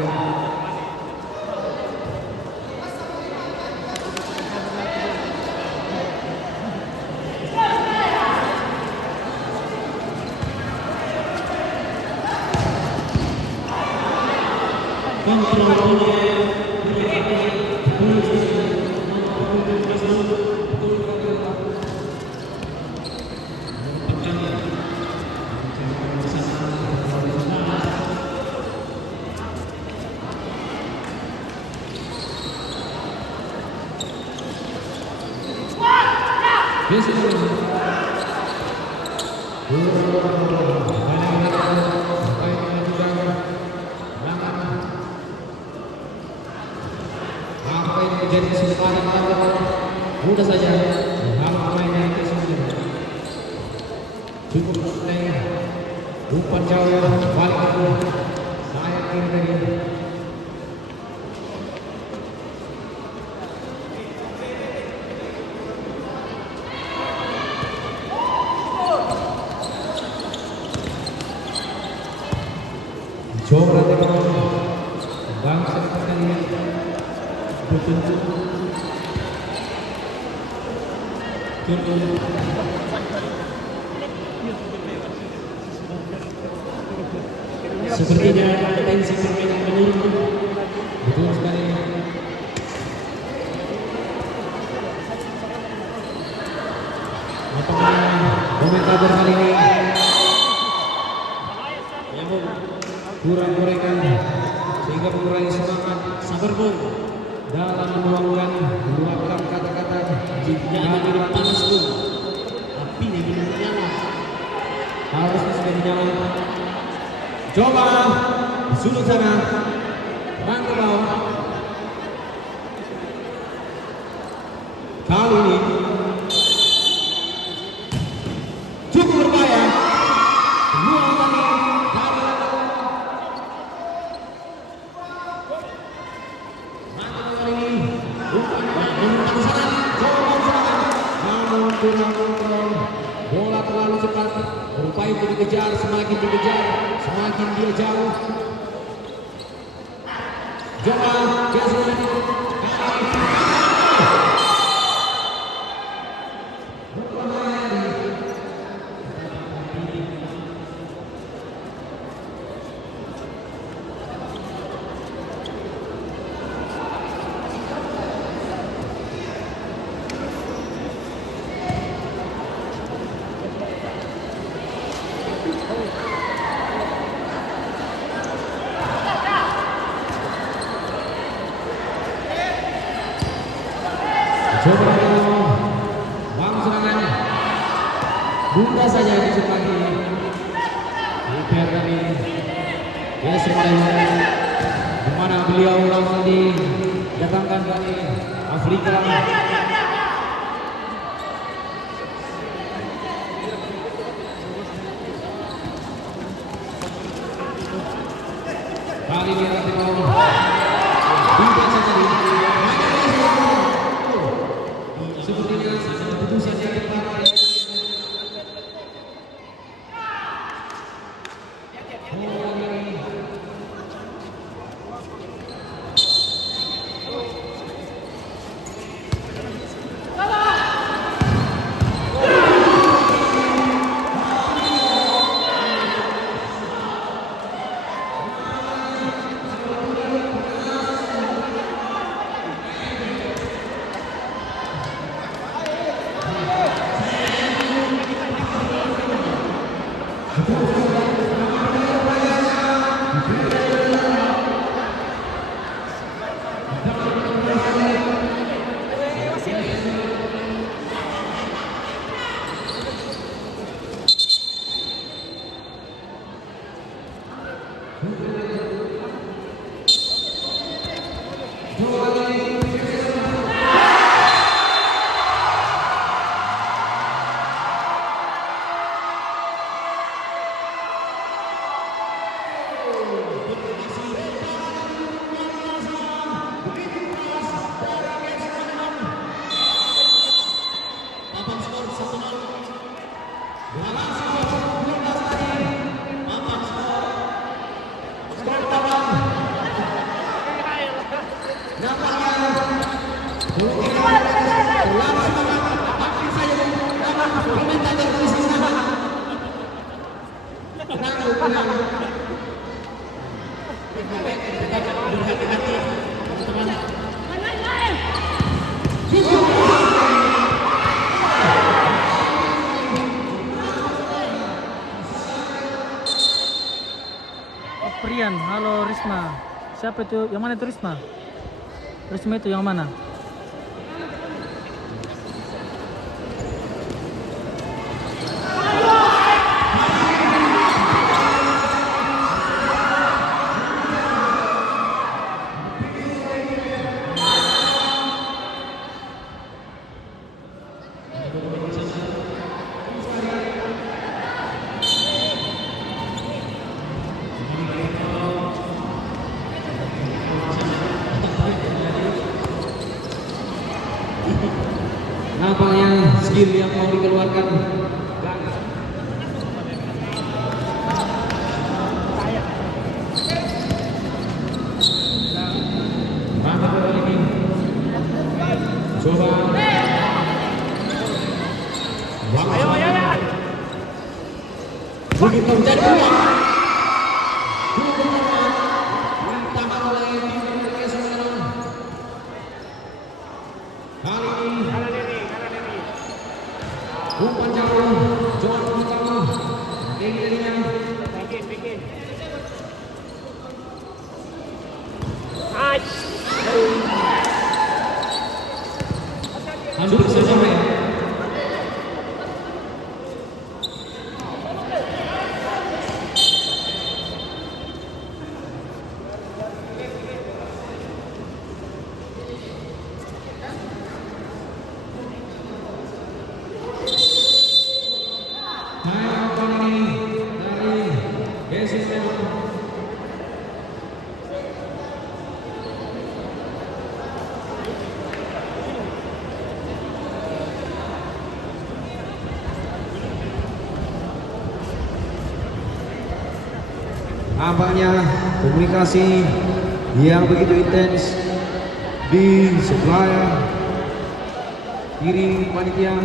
apa yang menjadi kesempatan mudah saja hal mainnya itu semua cukup penting umpan jauh balik aku saya kiri tadi coba tengok bangsa sekali sepertinya tensi permainan menurun betul sekali apakah komentator kali ini yang kurang gorengan sehingga mengurangi semangat sabar bung dalam menuangkan meluapkan kata-kata jangan jadi panas bung tapi ini belum nyala harusnya sudah dinyala coba sudut sana rang ke bawah kali ini cukup berbahaya peluang kami bola terlalu cepat berupaya untuk dikejar semakin dia jauh coba coba bang serangan mudah saja disepaki dibiarkan ini ya semuanya kemana beliau langsung didatangkan dari Afrika kali ini nanti mau mudah saja sepertinya keputusan yang tepat Prian, halo Risma. Siapa itu? Yang mana itu Risma? Risma itu yang mana? Nampaknya skill yang mau dikeluarkan. Mantap kali ini. Coba. Ayo. Begitu jadi dua. Tangan oleh kali ini. Umpan jauh, John pertama. Tingginya. Bikin. Hampir sampai. Nampaknya komunikasi yang begitu intens di sebelah kiri panitia.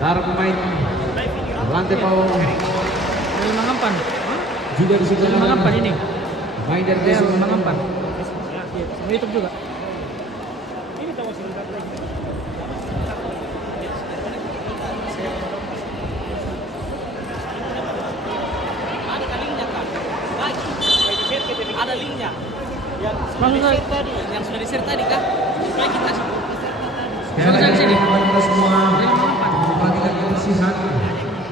Para pemain lantai bawah Dari Mangampan. juga di sebelah Dari Mangampan ini. main dari Dari Desa Mangampan. Sama YouTube juga. Ada linknya. Maksud saya Yang sudah di-share tadi kan? Supaya kita Sekali lagi kepada kita semua membagikan kebersihan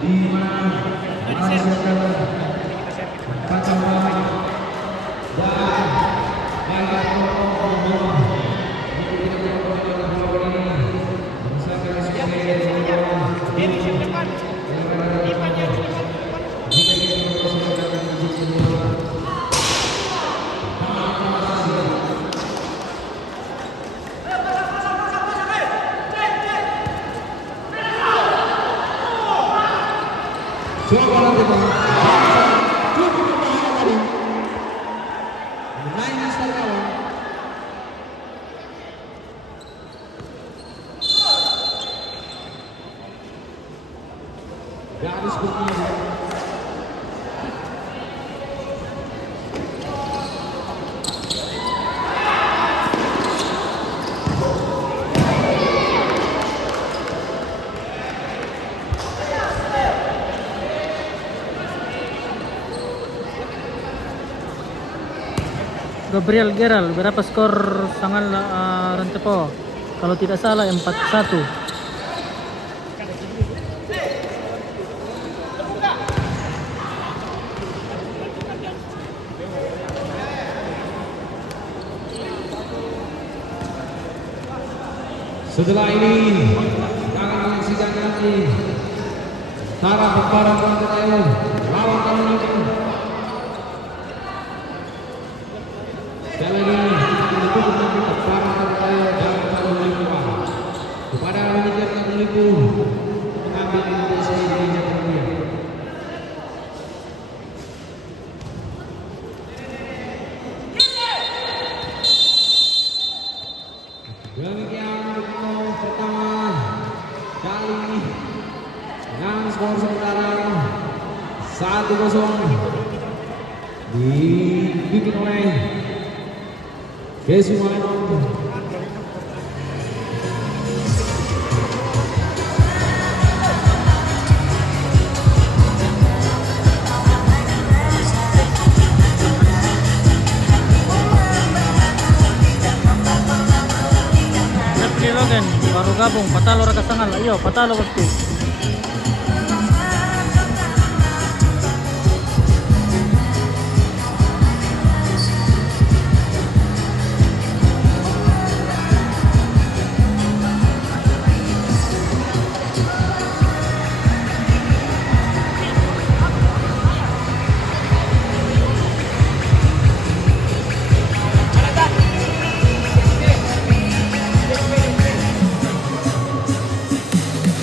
di mana merasakan kacamata dan banyak orang coba nanti bang, cukup berbahaya tadi, main di start kawan. Garis berkiri. Gabriel Geral, berapa skor Sangal Rantepo? Kalau tidak salah 4-1. Setelah ini akan menyaksikan nanti Tara berbarang Rantepo lawan kamu nanti. Sekali lagi kita dukung nanti Tara Rantepo dan Tara Rantepo. kepada manajer Kampung Lipu mengambil intimidasi di jatuh dia. Demikian untuk pertama kali ini dengan skor sementara 1-0 dibikin oleh Kesu Maleno. Logan baru gabung patalo ra kasangal ayo patalo bosku.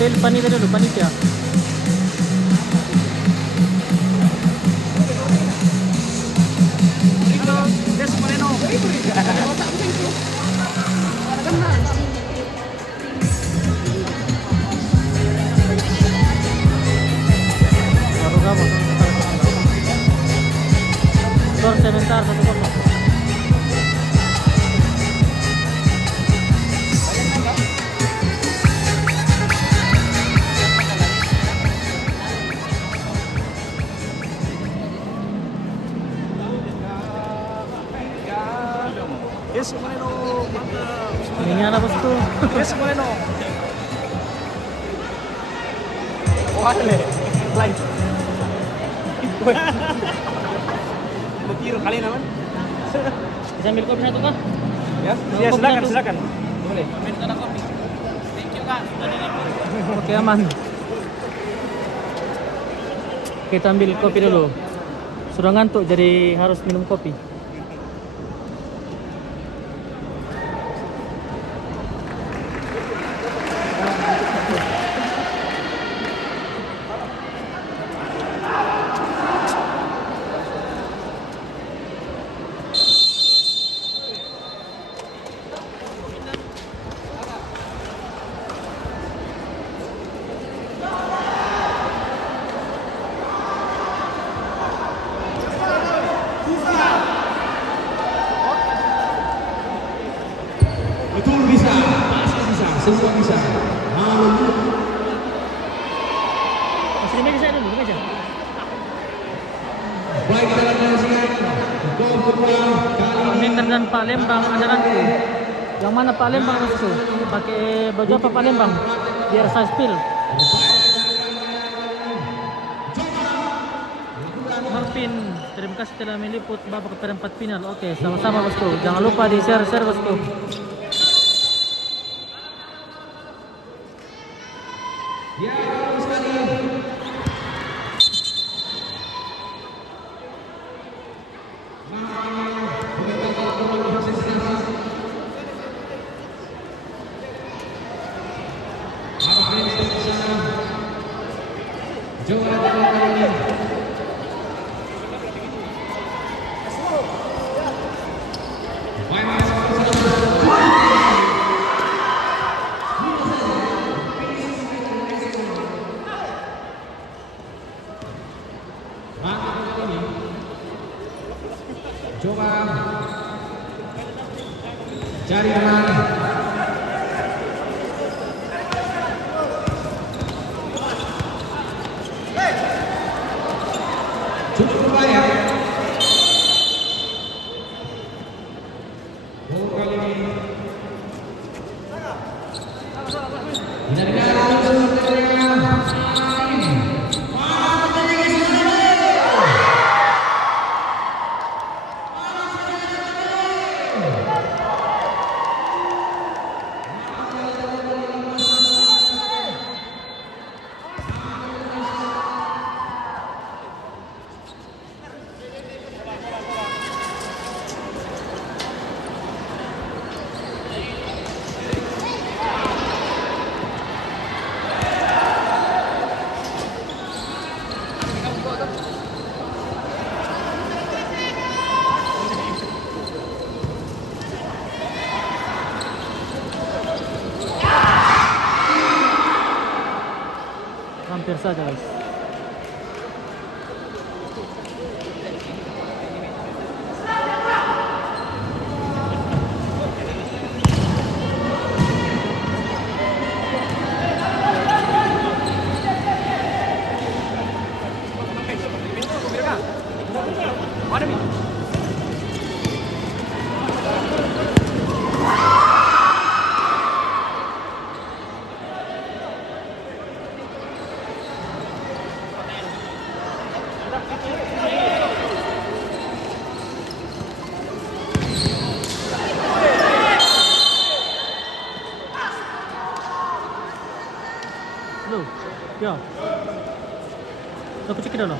Tel panitia dulu panitia. Baru gabung. Skor sebentar 1-0. Yes, Moreno. Mantap. Ini ala bosku. Yes, Moreno. Wale. Lain. Bertiro kali naman. Bisa ambil kopi satu kah? Ya, Kopi ya silakan, satu. silakan. Boleh. Minta kopi. Thank you kak, sudah diliput. Oke aman. Kita ambil kopi dulu. Sudah ngantuk jadi harus minum kopi. Betul bisa, pasti bisa, semua bisa. Masih di meja saya dulu, di meja. Baik kita akan menyaksikan gol kedua kali ini. Mender dan Pak Lembang andalanku. Yang mana Pak Lembang itu? Pakai baju apa Pak Lembang? Biar saya spill. Marvin, terima kasih telah meliput babak perempat final. Oke, sama-sama bosku. Jangan lupa di share bosku. Ya, bagus sekali. Juara kedua kali ini. Coba cari teman. Cukup berbahaya. Gol kali ini. Tidak dengar unsur tendangan. Hampir saja guys. Loh, ya. Aku cek dulu.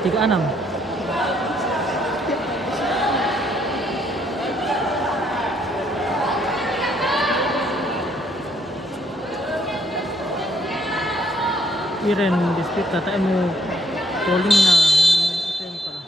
36. Iren dispute tata mo calling na ito yung pala.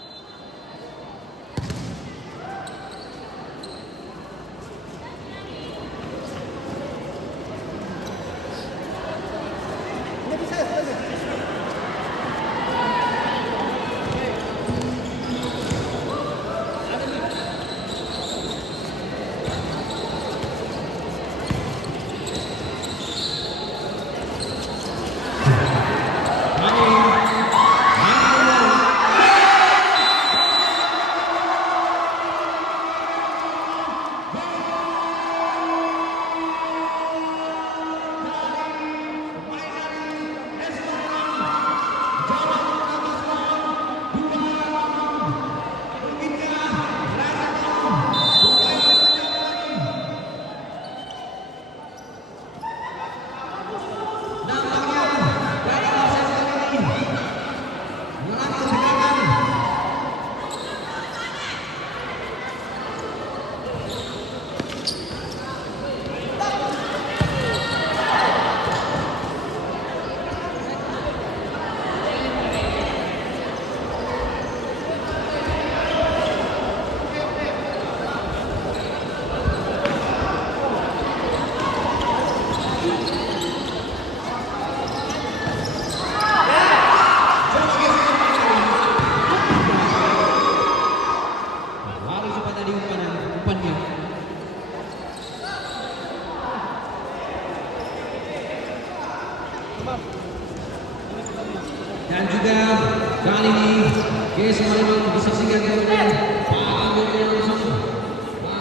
Dan juga kali ini GS Palembang disaksikan oleh Pak Amir yang langsung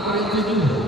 Pak 7.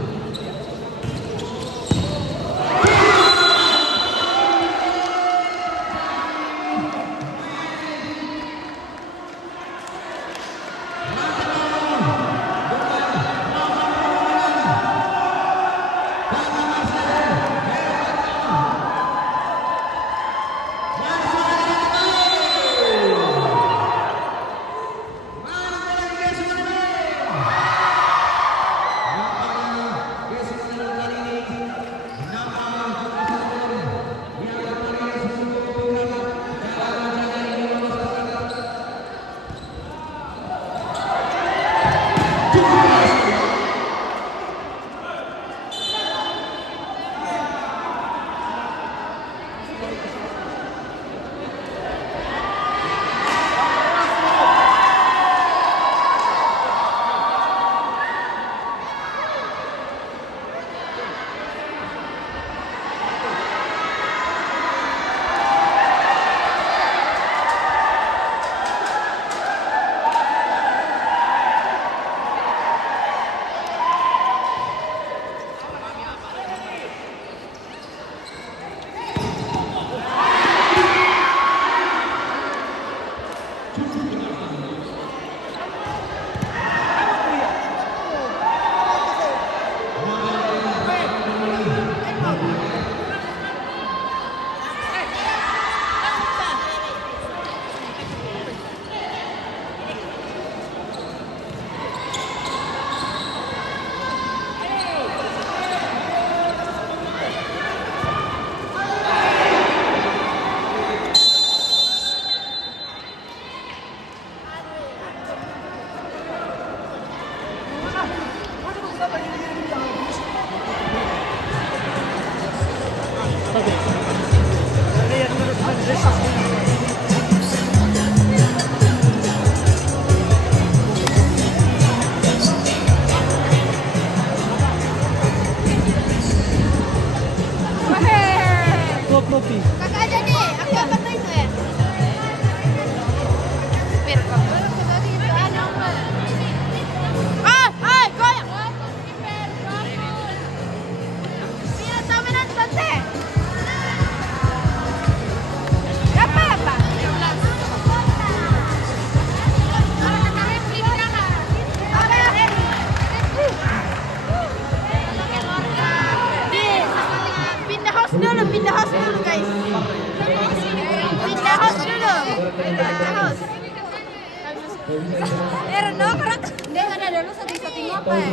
Meron no, karang hindi ka na dulu sa tingin apa eh.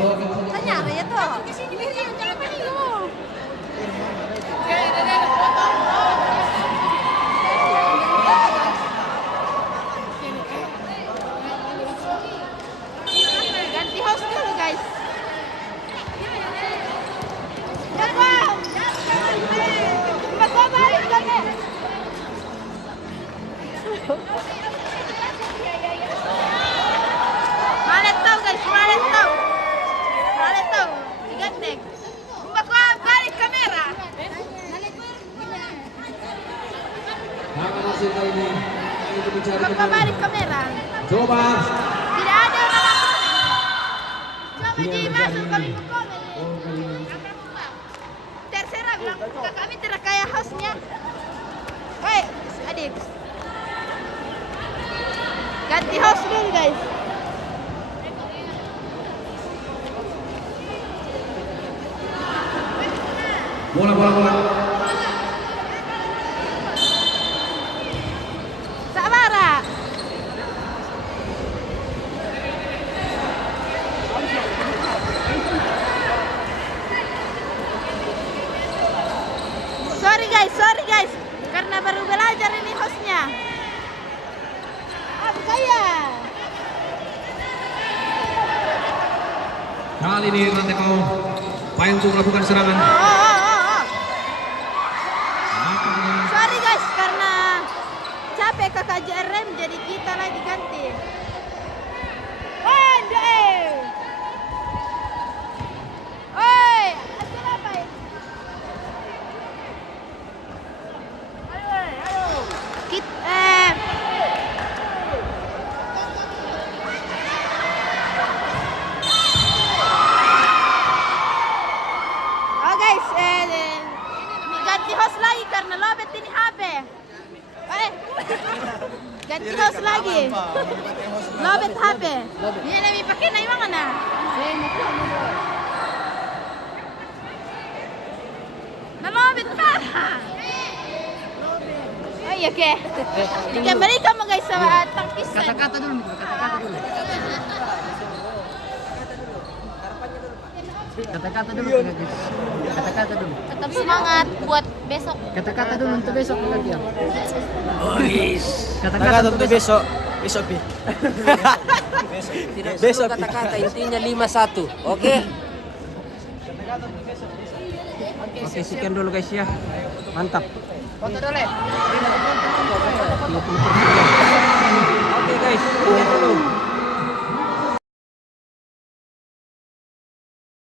Tanya ya to. Kesini jangan panik mo. Ganti host dulu guys. Wow. Balik lagi. Malet tau guys, malet tau. Malet tau. Ganteng. Bakwa balik kamera. Tangan hasil kali ini. Itu mencari Bakwa balik kamera. Coba. Tidak ada yang nonton. Coba di masuk kami ke komen. Terserah bilang ke kami terkaya hostnya. Hei, adik. Ganti host dulu guys. Bola. Sabara. Sorry guys, karena baru belajar ini hostnya. Apa saya? Kali ini nanti kau payung untuk melakukan serangan. Oh. Sorry guys, karena capek kakak JRM jadi kita lagi ganti. Oi, hasil apa ini? Oh guys, ganti host lagi karena lobet ini HP. Ganti host lagi. Lobet HP. Dia lebih pakai na yung mana? Nalobet pa. Ay, okay. Kembali ka mo guys sa tangkisan. Kata-kata dulu. Kata-kata dulu. Tetap semangat buat besok. Kata-kata dulu untuk besok lagi ya. Kata-kata untuk besok. Besok pi. Tidak perlu kata-kata, intinya 5-1. Oke. Oke, sekian dulu guys ya. Mantap. Foto dulu.